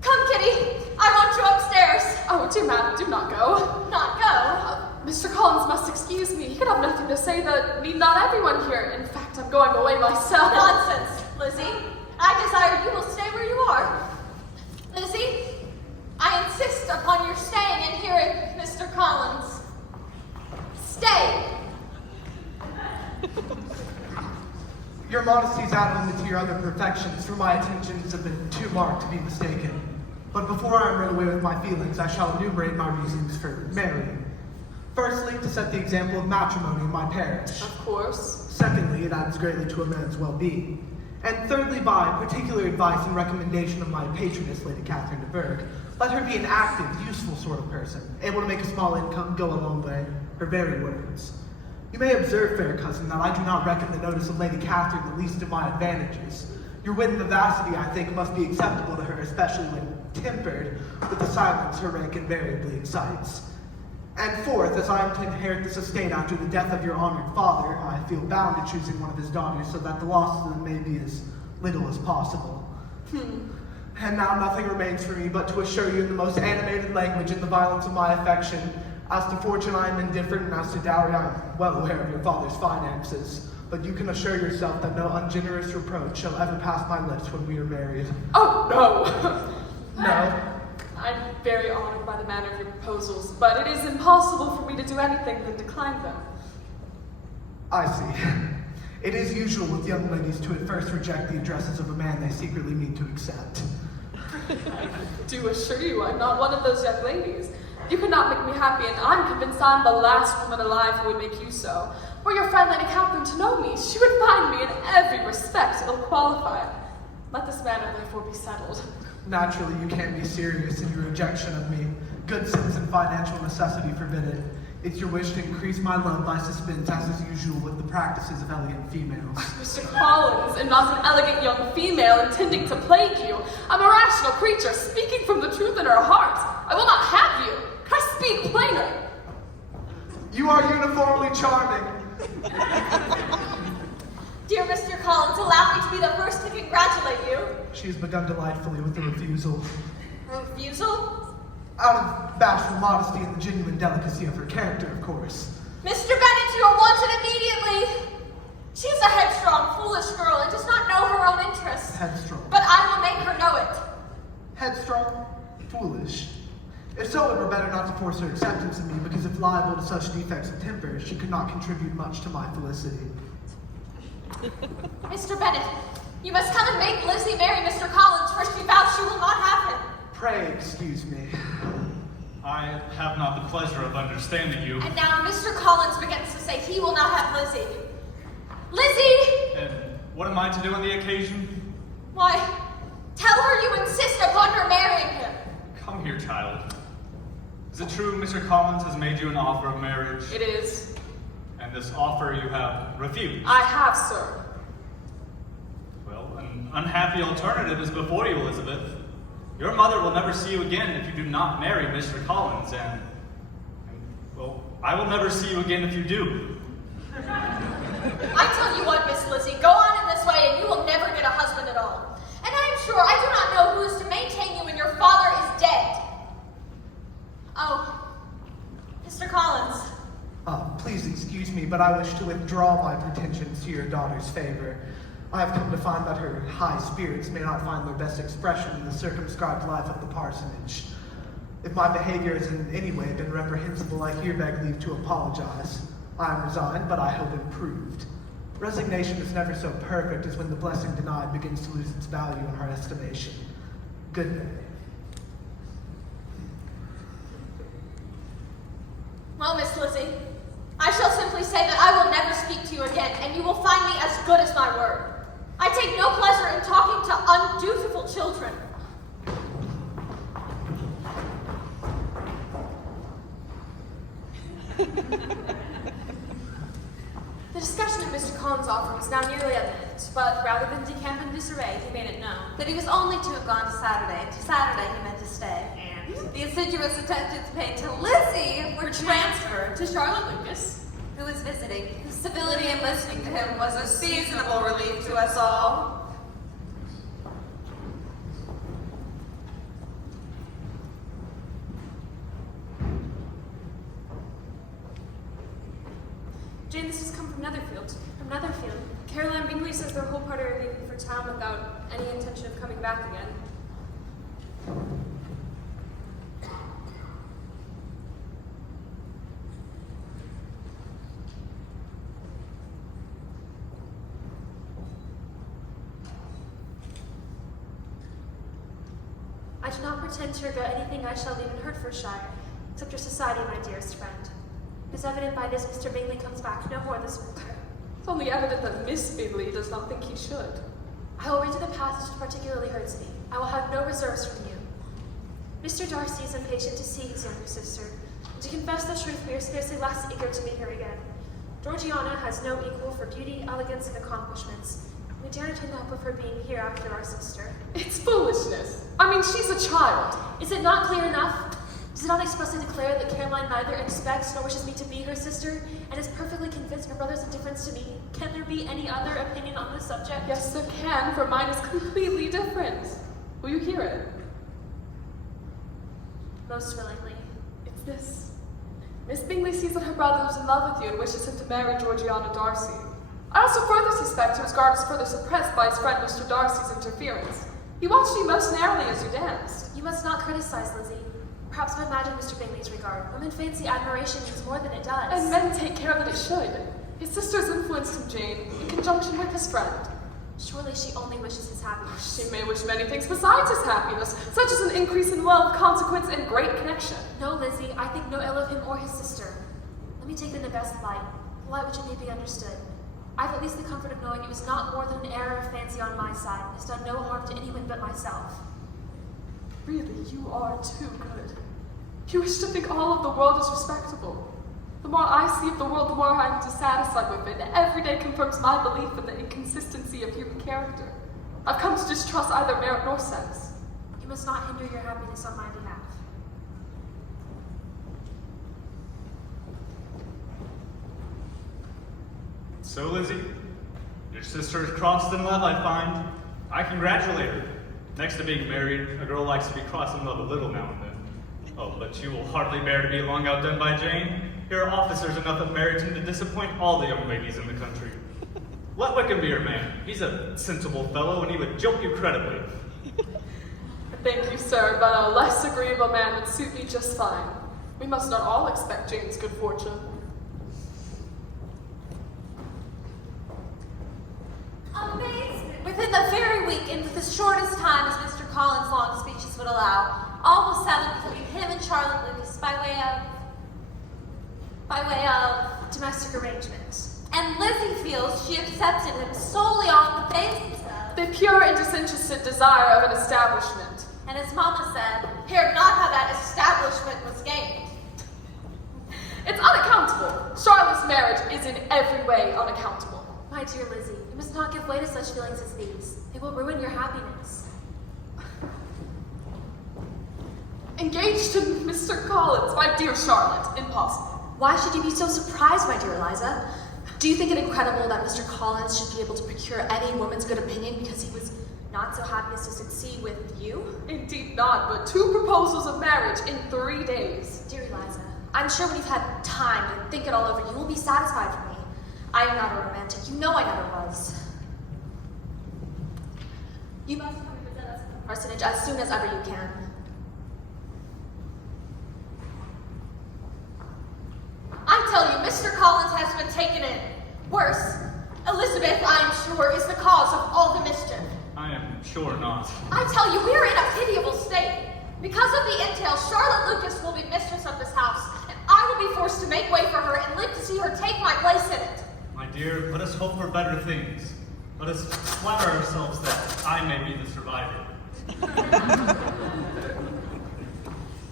Come, Kitty. I want you upstairs. Oh, dear madam, do not go. Not go. Mr. Collins must excuse me. He could have nothing to say that need not everyone here. In fact, I'm going away myself. Nonsense, Lizzie. I desire you will stay where you are. Lizzie, I insist upon your staying and hearing Mr. Collins. Stay. Your modesty is added to your other perfections, for my attentions have been too marked to be mistaken. But before I run away with my feelings, I shall enumerate my reasons for marrying. Firstly, to set the example of matrimony in my parish. Of course. Secondly, it adds greatly to a man's well-being. And thirdly, by particular advice and recommendation of my patroness, Lady Catherine de Bourgh, let her be an active, useful sort of person, able to make a small income go a long way, her very words. You may observe, fair cousin, that I do not reckon the notice of Lady Catherine the least of my advantages. Your wit and vivacity, I think, must be acceptable to her, especially when tempered with the silence her rank invariably excites. And fourth, as I am to inherit this estate after the death of your honored father, I feel bound to choosing one of his daughters so that the loss of them may be as little as possible. And now nothing remains for me but to assure you in the most animated language in the violence of my affection. As to fortune, I am indifferent, and as to dowry, I am well aware of your father's finances. But you can assure yourself that no ungenerous reproach shall ever pass my lips when we are married. Oh, no. No? I'm very honored by the manner of your proposals, but it is impossible for me to do anything than decline them. I see. It is usual with young ladies to at first reject the addresses of a man they secretly mean to accept. I do assure you I'm not one of those young ladies. You cannot make me happy, and I'm convinced I'm the last woman alive who would make you so. Were your friend Lady Catherine to know me, she would find me in every respect ill-qualified. Let this matter therefore be settled. Naturally, you can't be serious in your rejection of me. Good sense and financial necessity forbid it. It's your wish to increase my love by suspense, as is usual with the practices of elegant females. Mr. Collins, and not an elegant young female intending to plague you. I'm a rational creature, speaking from the truth in her heart. I will not have you. Can I speak plainer? You are uniformly charming. Dear Mr. Collins, allow me to be the first to congratulate you. She has begun delightfully with the refusal. Refusal? Out of bashful modesty and the genuine delicacy of her character, of course. Mr. Bennett, you are wanted immediately. She's a headstrong, foolish girl and does not know her own interests. Headstrong. But I will make her know it. Headstrong? Foolish. If so, it were better not to force her acceptance of me, because if liable to such defects of temper, she could not contribute much to my felicity. Mr. Bennett, you must come and make Lizzie marry Mr. Collins, for she vows she will not have him. Pray excuse me. I have not the pleasure of understanding you. And now Mr. Collins begins to say he will not have Lizzie. Lizzie! And what am I to do on the occasion? Why, tell her you insist upon her marrying him. Come here, child. Is it true Mr. Collins has made you an offer of marriage? It is. And this offer you have refused? I have, sir. Well, an unhappy alternative is before you, Elizabeth. Your mother will never see you again if you do not marry Mr. Collins, and well, I will never see you again if you do. I tell you what, Miss Lizzie, go on in this way and you will never get a husband at all. And I am sure I do not know who is to maintain you when your father is dead. Oh, Mr. Collins. Please excuse me, but I wish to withdraw my pretensions to your daughter's favor. I have come to find that her high spirits may not find their best expression in the circumscribed life of the parsonage. If my behavior has in any way been reprehensible, I here beg leave to apologize. I am resigned, but I hope improved. Resignation is never so perfect as when the blessing denied begins to lose its value in our estimation. Good day. Well, Miss Lizzie, I shall simply say that I will never speak to you again, and you will find me as good as my word. I take no pleasure in talking to undutiful children. The discussion of Mr. Collins' offer was now nearly at an end, but rather than decamp in disarray, he made it known That he was only to have gone to Saturday. To Saturday he meant to stay. and The assiduous attentions paid to Lizzie were transferred to Charlotte Lucas. who was visiting, whose civility in listening to him was a seasonable relief to us all. Jane, this has come from Netherfield. From Netherfield. Caroline Bingley says their whole party are leaving for town without any intention of coming back again. I do not pretend to regret anything I shall leave in Hertfordshire, except your society, my dearest friend. It is evident by this Mr. Bingley comes back no more this winter. It's only evident that Miss Bingley does not think he should. I will read you the passage that particularly hurts me. I will have no reserves from you. Mr. Darcy is impatient to see his younger sister. And to confess the truth, we are scarcely less eager to meet her again. Georgiana has no equal for beauty, elegance, and accomplishments. We dare not hope of her being here after our sister. It's foolishness. I mean, she's a child. Is it not clear enough? Does it not expressly declare that Caroline neither expects nor wishes me to be her sister, and is perfectly convinced her brother's indifference to me? Can there be any other opinion on this subject? Yes, there can, for mine is completely different. Will you hear it? Most willingly. It's this. Miss Bingley sees that her brother is in love with you and wishes him to marry Georgiana Darcy. I also further suspect his regard is further suppressed by his friend Mr. Darcy's interference. He watched you most narrowly as you danced. You must not criticize Lizzie. Perhaps I imagine Mr. Bingley's regard. Women fancy admiration means more than it does. And men take care that it should. His sister has influenced him, Jane, in conjunction with his friend. Surely she only wishes his happiness. She may wish many things besides his happiness, such as an increase in wealth, consequence, and great connection. No, Lizzie, I think no ill of him or his sister. Let me take it in the best light, the light which it may be understood. I have at least the comfort of knowing it was not more than an error of fancy on my side, and has done no harm to anyone but myself. Really, you are too good. You wish to think all of the world is respectable. The more I see of the world, the more I am dissatisfied with it, and every day confirms my belief in the inconsistency of human character. I've come to distrust either merit nor sense. You must not hinder your happiness on my behalf. So, Lizzie, your sister is crossed in love, I find. I congratulate her. Next to being married, a girl likes to be crossed in love a little now and then. Oh, but you will hardly bear to be long outdone by Jane. Here are officers enough of Meryton to disappoint all the young ladies in the country. Let Wickham be your man. He's a sensible fellow, and he would joke you credibly. Thank you, sir, but a less agreeable man would suit me just fine. We must not all expect Jane's good fortune. Amazement! Within the very week, and with as short as time as Mr. Collins' long speeches would allow, all was settled between him and Charlotte Lucas by way of domestic arrangement. And Lizzie feels she accepted him solely on the basis of the pure and disinterested desire of an establishment. And as Mama said, hear not how that establishment was gained. It's unaccountable. Charlotte's marriage is in every way unaccountable. My dear Lizzie, you must not give way to such feelings as these. They will ruin your happiness. Engaged to Mr. Collins, my dear Charlotte, impossible. Why should you be so surprised, my dear Eliza? Do you think it incredible that Mr. Collins should be able to procure any woman's good opinion because he was not so happy as to succeed with you? Indeed not, but 2 proposals of marriage in 3 days. Dear Eliza, I'm sure when you've had time to think it all over, you will be satisfied with me. I am not a romantic. You know I never was. You must come and present us at the parsonage as soon as ever you can. I tell you, Mr. Collins has been taken in. Worse, Elizabeth, I am sure, is the cause of all the mischief. I am sure not. I tell you, we are in a pitiable state. Because of the entail, Charlotte Lucas will be mistress of this house, and I will be forced to make way for her and live to see her take my place in it. My dear, let us hope for better things. Let us flatter ourselves that I may be the survivor.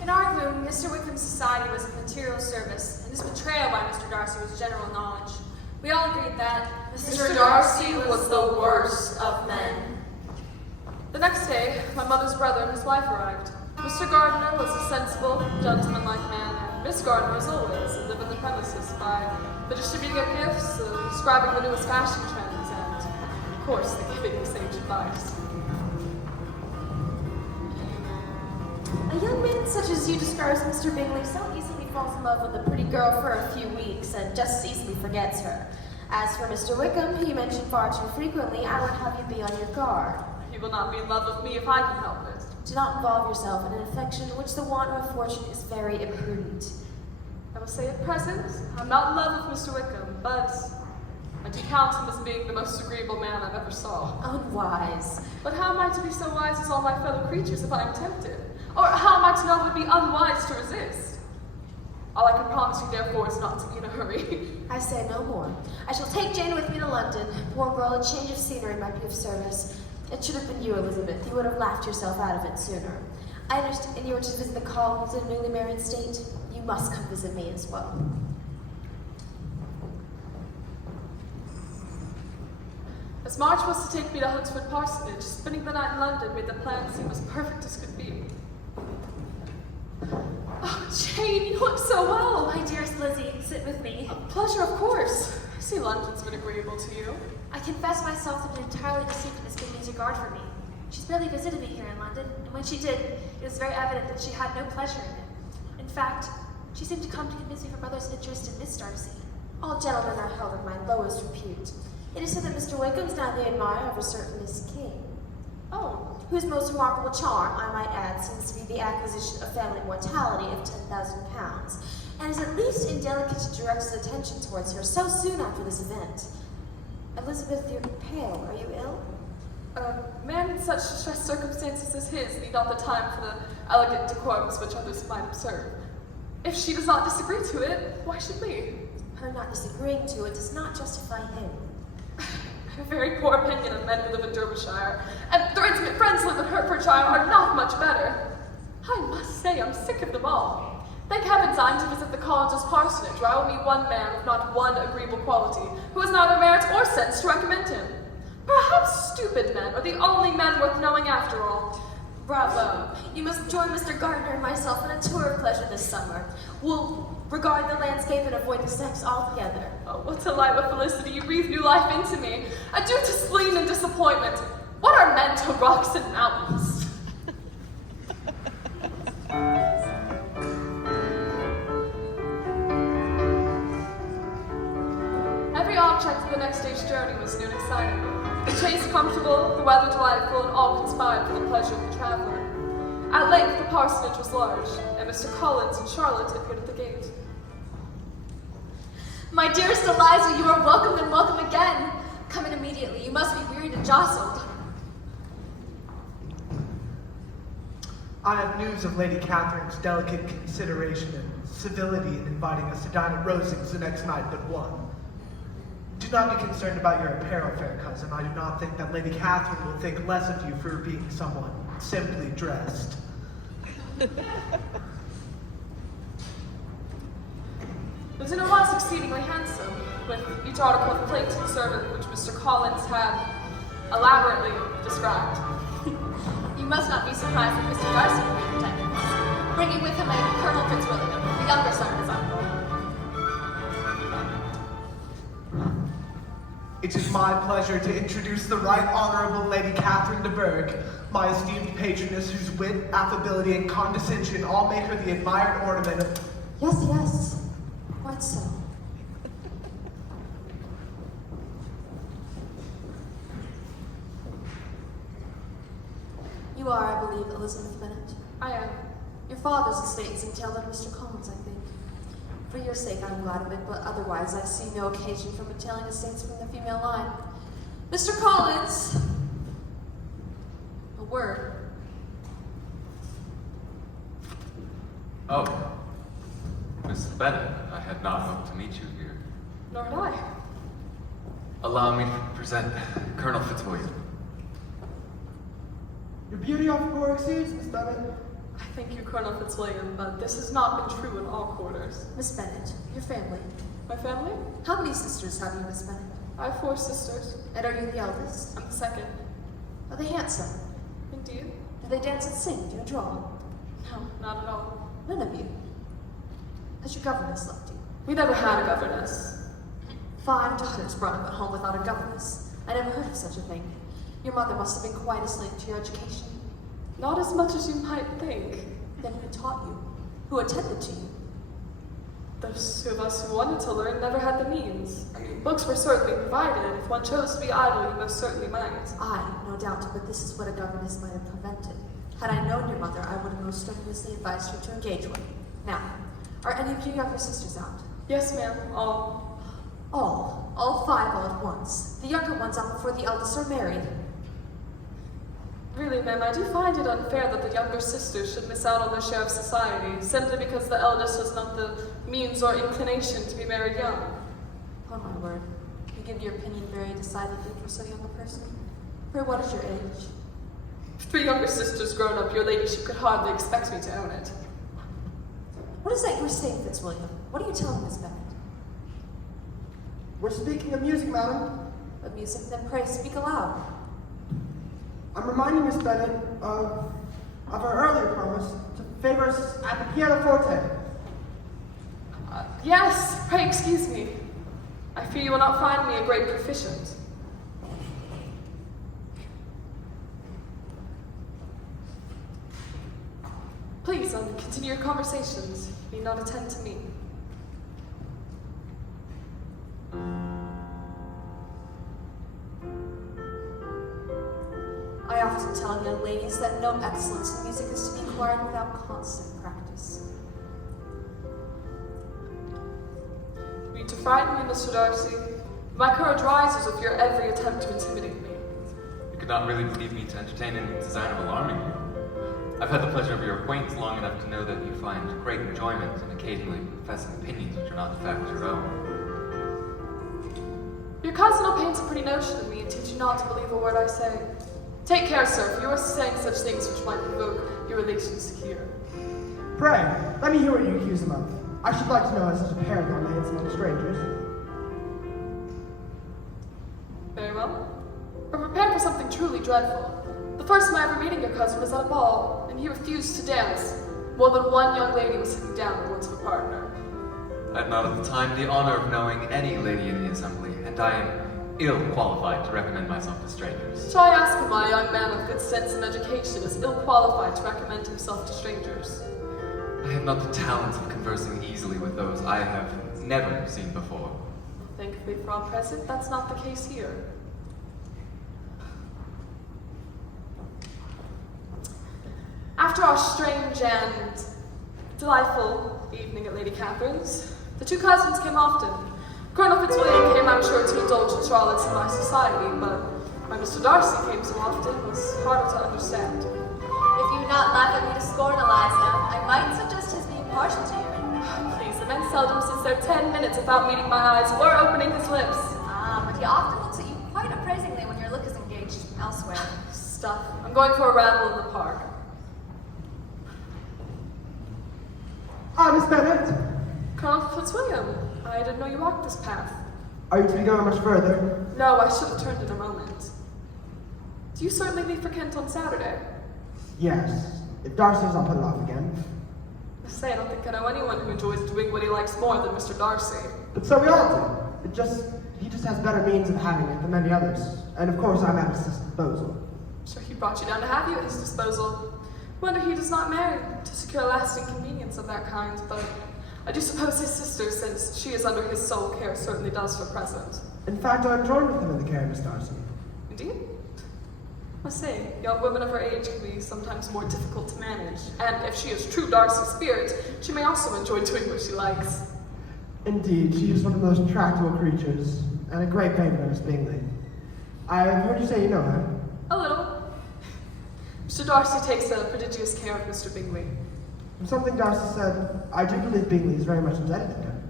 In our room, Mr. Wickham's society was of material service, and his betrayal by Mr. Darcy was general knowledge. We all agreed that Mr. Darcy was the worst of men. The next day, my mother's brother and his wife arrived. Mr. Gardiner was a sensible, gentlemanlike man, and Miss Gardiner, as always, lived in the premises by the distributing of gifts, describing the newest fashion trends, and, of course, the giving of sage advice. A young man such as you describes Mr. Bingley so easily falls in love with a pretty girl for a few weeks and just easily forgets her. As for Mr. Wickham, he mentioned far too frequently, I would have you be on your guard. He will not be in love with me if I can help it. Do not involve yourself in an affection in which the want of fortune is very imprudent. I will say at present, I'm not in love with Mr. Wickham, but I do count him as being the most agreeable man I've ever saw. Unwise. But how am I to be so wise as all my fellow creatures if I am tempted? Or how am I to know it would be unwise to resist? All I can promise you, therefore, is not to be in a hurry. I say no more. I shall take Jane with me to London. Poor girl, a change of scenery might be of service. It should have been you, Elizabeth. You would have laughed yourself out of it sooner. I understand you were to visit the Collins in a newly married state. You must come visit me as well. As March was to take me to Hunsford Parsonage, spending the night in London made the plan seem as perfect as could be. Oh, Jane, you look so well. My dearest Lizzie, sit with me. A pleasure, of course. I see London's been agreeable to you. I confess myself to have been entirely deceived in Miss Bingley's regard for me. She's barely visited me here in London, and when she did, it was very evident that she had no pleasure in it. In fact, she seemed to come to convince me of her brother's interest in Miss Darcy. All gentlemen are held in my lowest repute. It is said that Mr. Wickham's now the admirer of a certain Miss King. Oh, Whose most remarkable charm, I might add, seems to be the acquisition of family mortality of £10,000, and is at least indelicate to direct his attention towards her so soon after this event. Elizabeth, you're pale. Are you ill? a man in such distressed circumstances as his need not the time for the elegant decorums which others might observe. If she does not disagree to it, why should we? Her not disagreeing to it does not justify him. I have a very poor opinion of men who live in Derbyshire, and their intimate friends who live in Hertfordshire are not much better. I must say I'm sick of them all. Thank heavens I'm to visit the Collinses' parsonage, where I will meet one man with not one agreeable quality, who has neither merit or sense to recommend him. Perhaps stupid men are the only men worth knowing after all. Bravo. You must join Mr. Gardner and myself in a tour of pleasure this summer. We'll regard the landscape and avoid the sex altogether. Oh, what a light of felicity, you breathe new life into me. Adieu to spleen and disappointment. What are men to rocks and mountains? Every object of the next day's journey was new and exciting. The chase comfortable, the weather delightful, and all conspired for the pleasure of the traveler. At length the parsonage was large, and Mr. Collins and Charlotte appeared at the gate. My dearest Eliza, you are welcome and welcome again. Come in immediately. You must be wearied and jostled. I have news of Lady Catherine's delicate consideration and civility in inviting us to dine at Rosings the next night but one. Do not be concerned about your apparel, fair cousin. I do not think that Lady Catherine will think less of you for being someone simply dressed. The dinner was exceedingly handsome, with each article of plate and servant which Mr. Collins had elaborately described. You must not be surprised that Mr. Darcy will be in attendance, bringing with him a Colonel Fitzwilliam, the younger son of his uncle. It is my pleasure to introduce the Right Honorable Lady Catherine de Bourgh, my esteemed patroness whose wit, affability, and condescension all make her the admired ornament of... Yes, yes. Quite so. You are, I believe, Elizabeth Bennet. I am. Your father's estates entailed on Mr. Collins, I think. For your sake, I'm glad of it, but otherwise I see no occasion for entailing estates from the female line. Mr. Collins! A word. Oh, Miss Bennet, I had not hoped to meet you here. Nor had I. Allow me to present Colonel Fitzwilliam. Your beauty often far exceeds, Miss Bennet. I thank you, Colonel Fitzwilliam, but this has not been true in all quarters. Miss Bennet, your family. My family? How many sisters have you, Miss Bennet? I have 4 sisters. And are you the eldest? I'm the second. Are they handsome? Indeed? Do they dance and sing? Do you draw? No, not at all. None of you. Has your governess left you? We never had a governess. 5 daughters brought up at home without a governess. I never heard of such a thing. Your mother must have been quite a slave to your education. Not as much as you might think. Then who taught you? Who attended to you? Those of us who wanted to learn never had the means. I mean, books were certainly provided. If one chose to be idle, you most certainly might. Aye, no doubt, but this is what a governess might have prevented. Had I known your mother, I would have most strenuously advised her to engage one. Now, are any of your younger sisters out? Yes, ma'am, all. All 5 all at once. The younger ones out before the eldest are married. Really, ma'am, I do find it unfair that the younger sister should miss out on their share of society simply because the eldest has not the means or inclination to be married young. Oh my word. You give your opinion very decidedly for so young a person. Pray, what is your age? 3 younger sisters grown up, your ladyship could hardly expect me to own it. What is that you were saying, Fitzwilliam? What are you telling Miss Bennet? We're speaking of music, madam. What music? Then pray, speak aloud. I'm reminding Miss Bennet of her earlier promise to favor us at the pianoforte. Yes, pray excuse me. I fear you will not find me a great proficient. Please, continue your conversations. You need not attend to me. I often tell young ladies that no excellence in music is to be acquired without constant practice. You need to frighten me, Mr. Darcy. My courage rises with your every attempt to intimidate me. You could not really believe me to entertain any design of alarming you. I've had the pleasure of your acquaintance long enough to know that you find great enjoyment in occasionally professing opinions which are not in fact your own. Your cousin will paint a pretty notion of me and teach you not to believe a word I say. Take care, sir, for you are saying such things which might provoke your relations to hear. Pray, let me hear what you accuse him of. I should like to know how such a paragon lands among strangers. Very well. But prepare for something truly dreadful. The first time I ever meeting your cousin was at a ball, and he refused to dance. More than one young lady was sitting down in want of a partner. I had not at the time the honor of knowing any lady in the assembly, and I am ill qualified to recommend myself to strangers. Try asking why a young man of good sense and education is ill qualified to recommend himself to strangers. I have not the talent of conversing easily with those I have never seen before. Thankfully for all present, that's not the case here. After our strange and delightful evening at Lady Catherine's, the 2 cousins came often. Colonel Fitzwilliam came, I'm sure, to indulge in Charlotte's and my society, but why Mr. Darcy came so often was harder to understand. If you would not laugh at me to scorn, Eliza, I might suggest his being partial to you. Please, the man seldom sits there 10 minutes without meeting my eyes or opening his lips. But he often looks at you quite appraisingly when your look is engaged elsewhere. Stuff. I'm going for a ramble in the park. Miss Bennet. Colonel Fitzwilliam, I didn't know you walked this path. Are you to be going much further? No, I should have turned in a moment. Do you certainly leave for Kent on Saturday? Yes. If Darcy does not put it off again. I say, I don't think I know anyone who enjoys doing what he likes more than Mr. Darcy. But so we all do. He just has better means of having it than many others. And of course I'm at his disposal. I'm sure he brought you down to have you at his disposal. Wonder he does not marry to secure lasting convenience of that kind, but I do suppose his sister, since she is under his sole care, certainly does for present. In fact, I'm joined with him in the care of Miss Darcy. Indeed? I say, young women of her age can be sometimes more difficult to manage, and if she is true Darcy spirit, she may also enjoy doing what she likes. Indeed, she is one of the most tractable creatures, and a great favorite of Miss Bingley. I have heard you say you know her. A little. Mr. Darcy takes a prodigious care of Mr. Bingley. From something Darcy said, I do believe Bingley is very much indebted to her.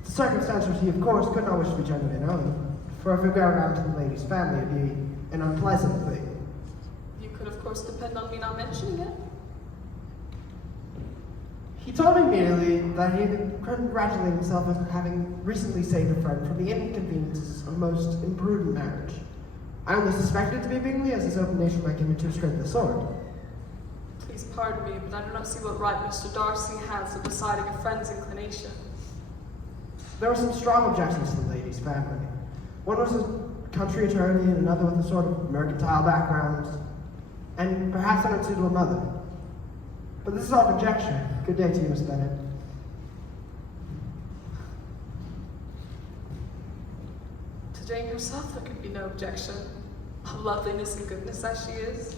It's a circumstance which he, of course, could not wish to be generally known, for if we go around to the lady's family, it'd be an unpleasant thing. You could, of course, depend on me not mentioning it. He told me merely that he had congratulated himself on having recently saved a friend from the inconveniences of a most imprudent marriage. I only suspected it to be Bingley, as his open nature might give him too straight the sword. Please pardon me, but I do not see what right Mr. Darcy has of deciding a friend's inclination. There were some strong objections to the lady's family. One was a country attorney, and another with a sort of mercantile background, and perhaps an unsuitable mother. But this is all conjecture. Good day to you, Miss Bennet. To Jane herself, there could be no objection. Of loveliness and goodness as she is.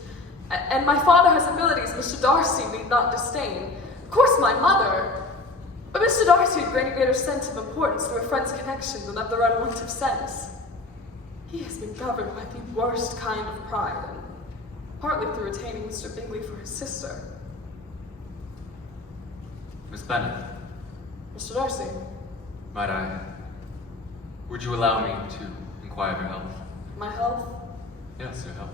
And my father has abilities Mr. Darcy need not disdain. Of course, my mother. But Mr. Darcy had gained a greater sense of importance through a friend's connection than of their own want of sense. He has been governed by the worst kind of pride, and partly through retaining Mr. Bingley for his sister. Miss Bennet, Mr. Darcy, would you allow me to inquire of your health? my health? Yes, your health.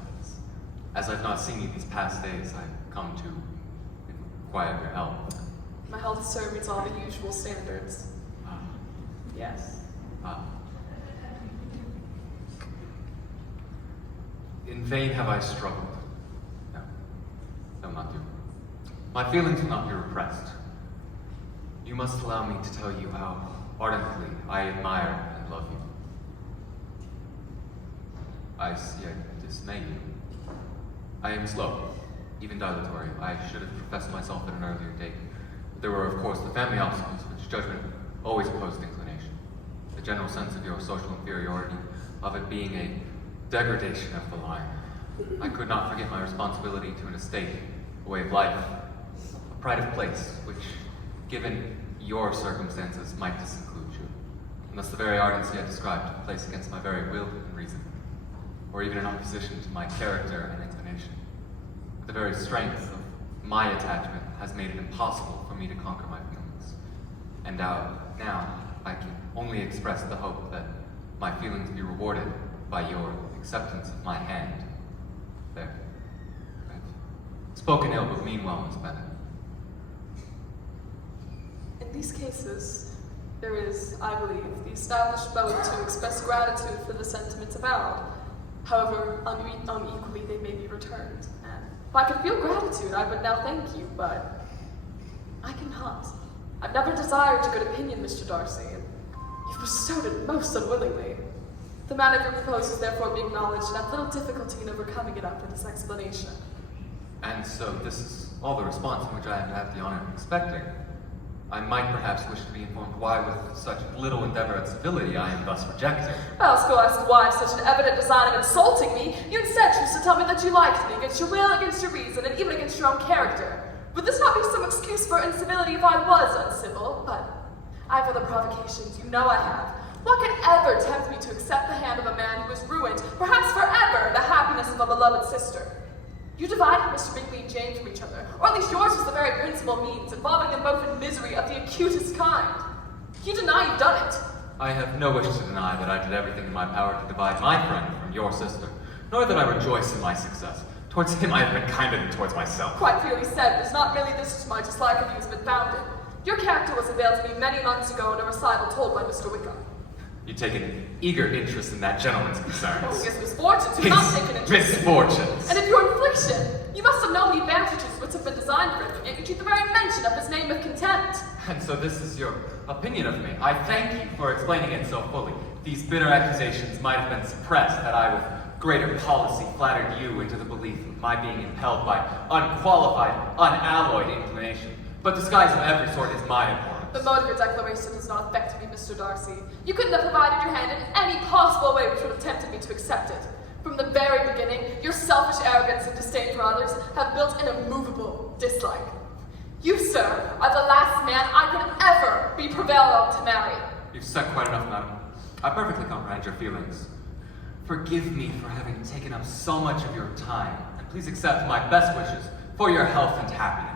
As I've not seen you these past days, I've come to inquire of your health. My health, sir, meets all the usual standards. Ah. Yes. Ah. In vain have I struggled. No, not you. My feelings will not be repressed. You must allow me to tell you how ardently I admire and love you. I see I dismay you. I am slow, even dilatory. I should have professed myself at an earlier date. There were, of course, the family obstacles, which judgment always opposed inclination. The general sense of your social inferiority, of it being a degradation of the line. I could not forget my responsibility to an estate, a way of life, a pride of place, which, given your circumstances, might disinclude you. And thus the very ardency I described took place against my very will and reason, or even in opposition to my character and inclination. The very strength of my attachment has made it impossible for me to conquer my feelings. And now I can only express the hope that my feelings be rewarded by your acceptance of my hand. There. I've spoken ill, but mean well, Miss Bennet. In these cases, there is, I believe, the established mode to express gratitude for the sentiments avowed. However, unequally they may be returned. And if I could feel gratitude, I would now thank you, but I cannot. I've never desired your good opinion, Mr. Darcy, and you've bestowed it most unwillingly. The manner of your proposal therefore be acknowledged, and I have little difficulty in overcoming it after this explanation. And so this is all the response in which I am to have the honor of expecting. I might perhaps wish to be informed why, with such little endeavor at civility, I am thus rejected. Well, so as to why such an evident design of insulting me, you instead choose to tell me that you liked me against your will, against your reason, and even against your own character. Would this not be some excuse for incivility if I was uncivil? But I have other provocations, you know I have. What could ever tempt me to accept the hand of a man who has ruined, perhaps forever, the happiness of a beloved sister? You divided Mr. Bingley and Jane from each other, or at least yours was the very principal means, involving them both in misery of the acutest kind. You deny you've done it. I have no wish to deny that I did everything in my power to divide my friend from your sister, nor that I rejoice in my success. Towards him I have been kinder than towards myself. Quite clearly said, it is not merely this which my dislike of you has been founded. Your character was unveiled to me many months ago in a recital told by Mr. Wickham. You take an eager interest in that gentleman's concerns. Oh, his misfortunes, you not take an interest. Misfortunes. And if your infliction, you must have known the advantages which have been designed for him, yet you treat the very mention of his name with contempt. And so this is your opinion of me. I thank you for explaining it so fully. These bitter accusations might have been suppressed had I, with greater policy, flattered you into the belief of my being impelled by unqualified, unalloyed inclination. But disguise of every sort is my abhorrence. The mode of your declaration does not affect me, Mr. Darcy. You couldn't have provided your hand in any possible way which would have tempted me to accept it. From the very beginning, your selfish arrogance and disdain for others have built an immovable dislike. You, sir, are the last man I could ever be prevailed on to marry. You've said quite enough, madam. I perfectly comprehend your feelings. Forgive me for having taken up so much of your time, and please accept my best wishes for your health and happiness.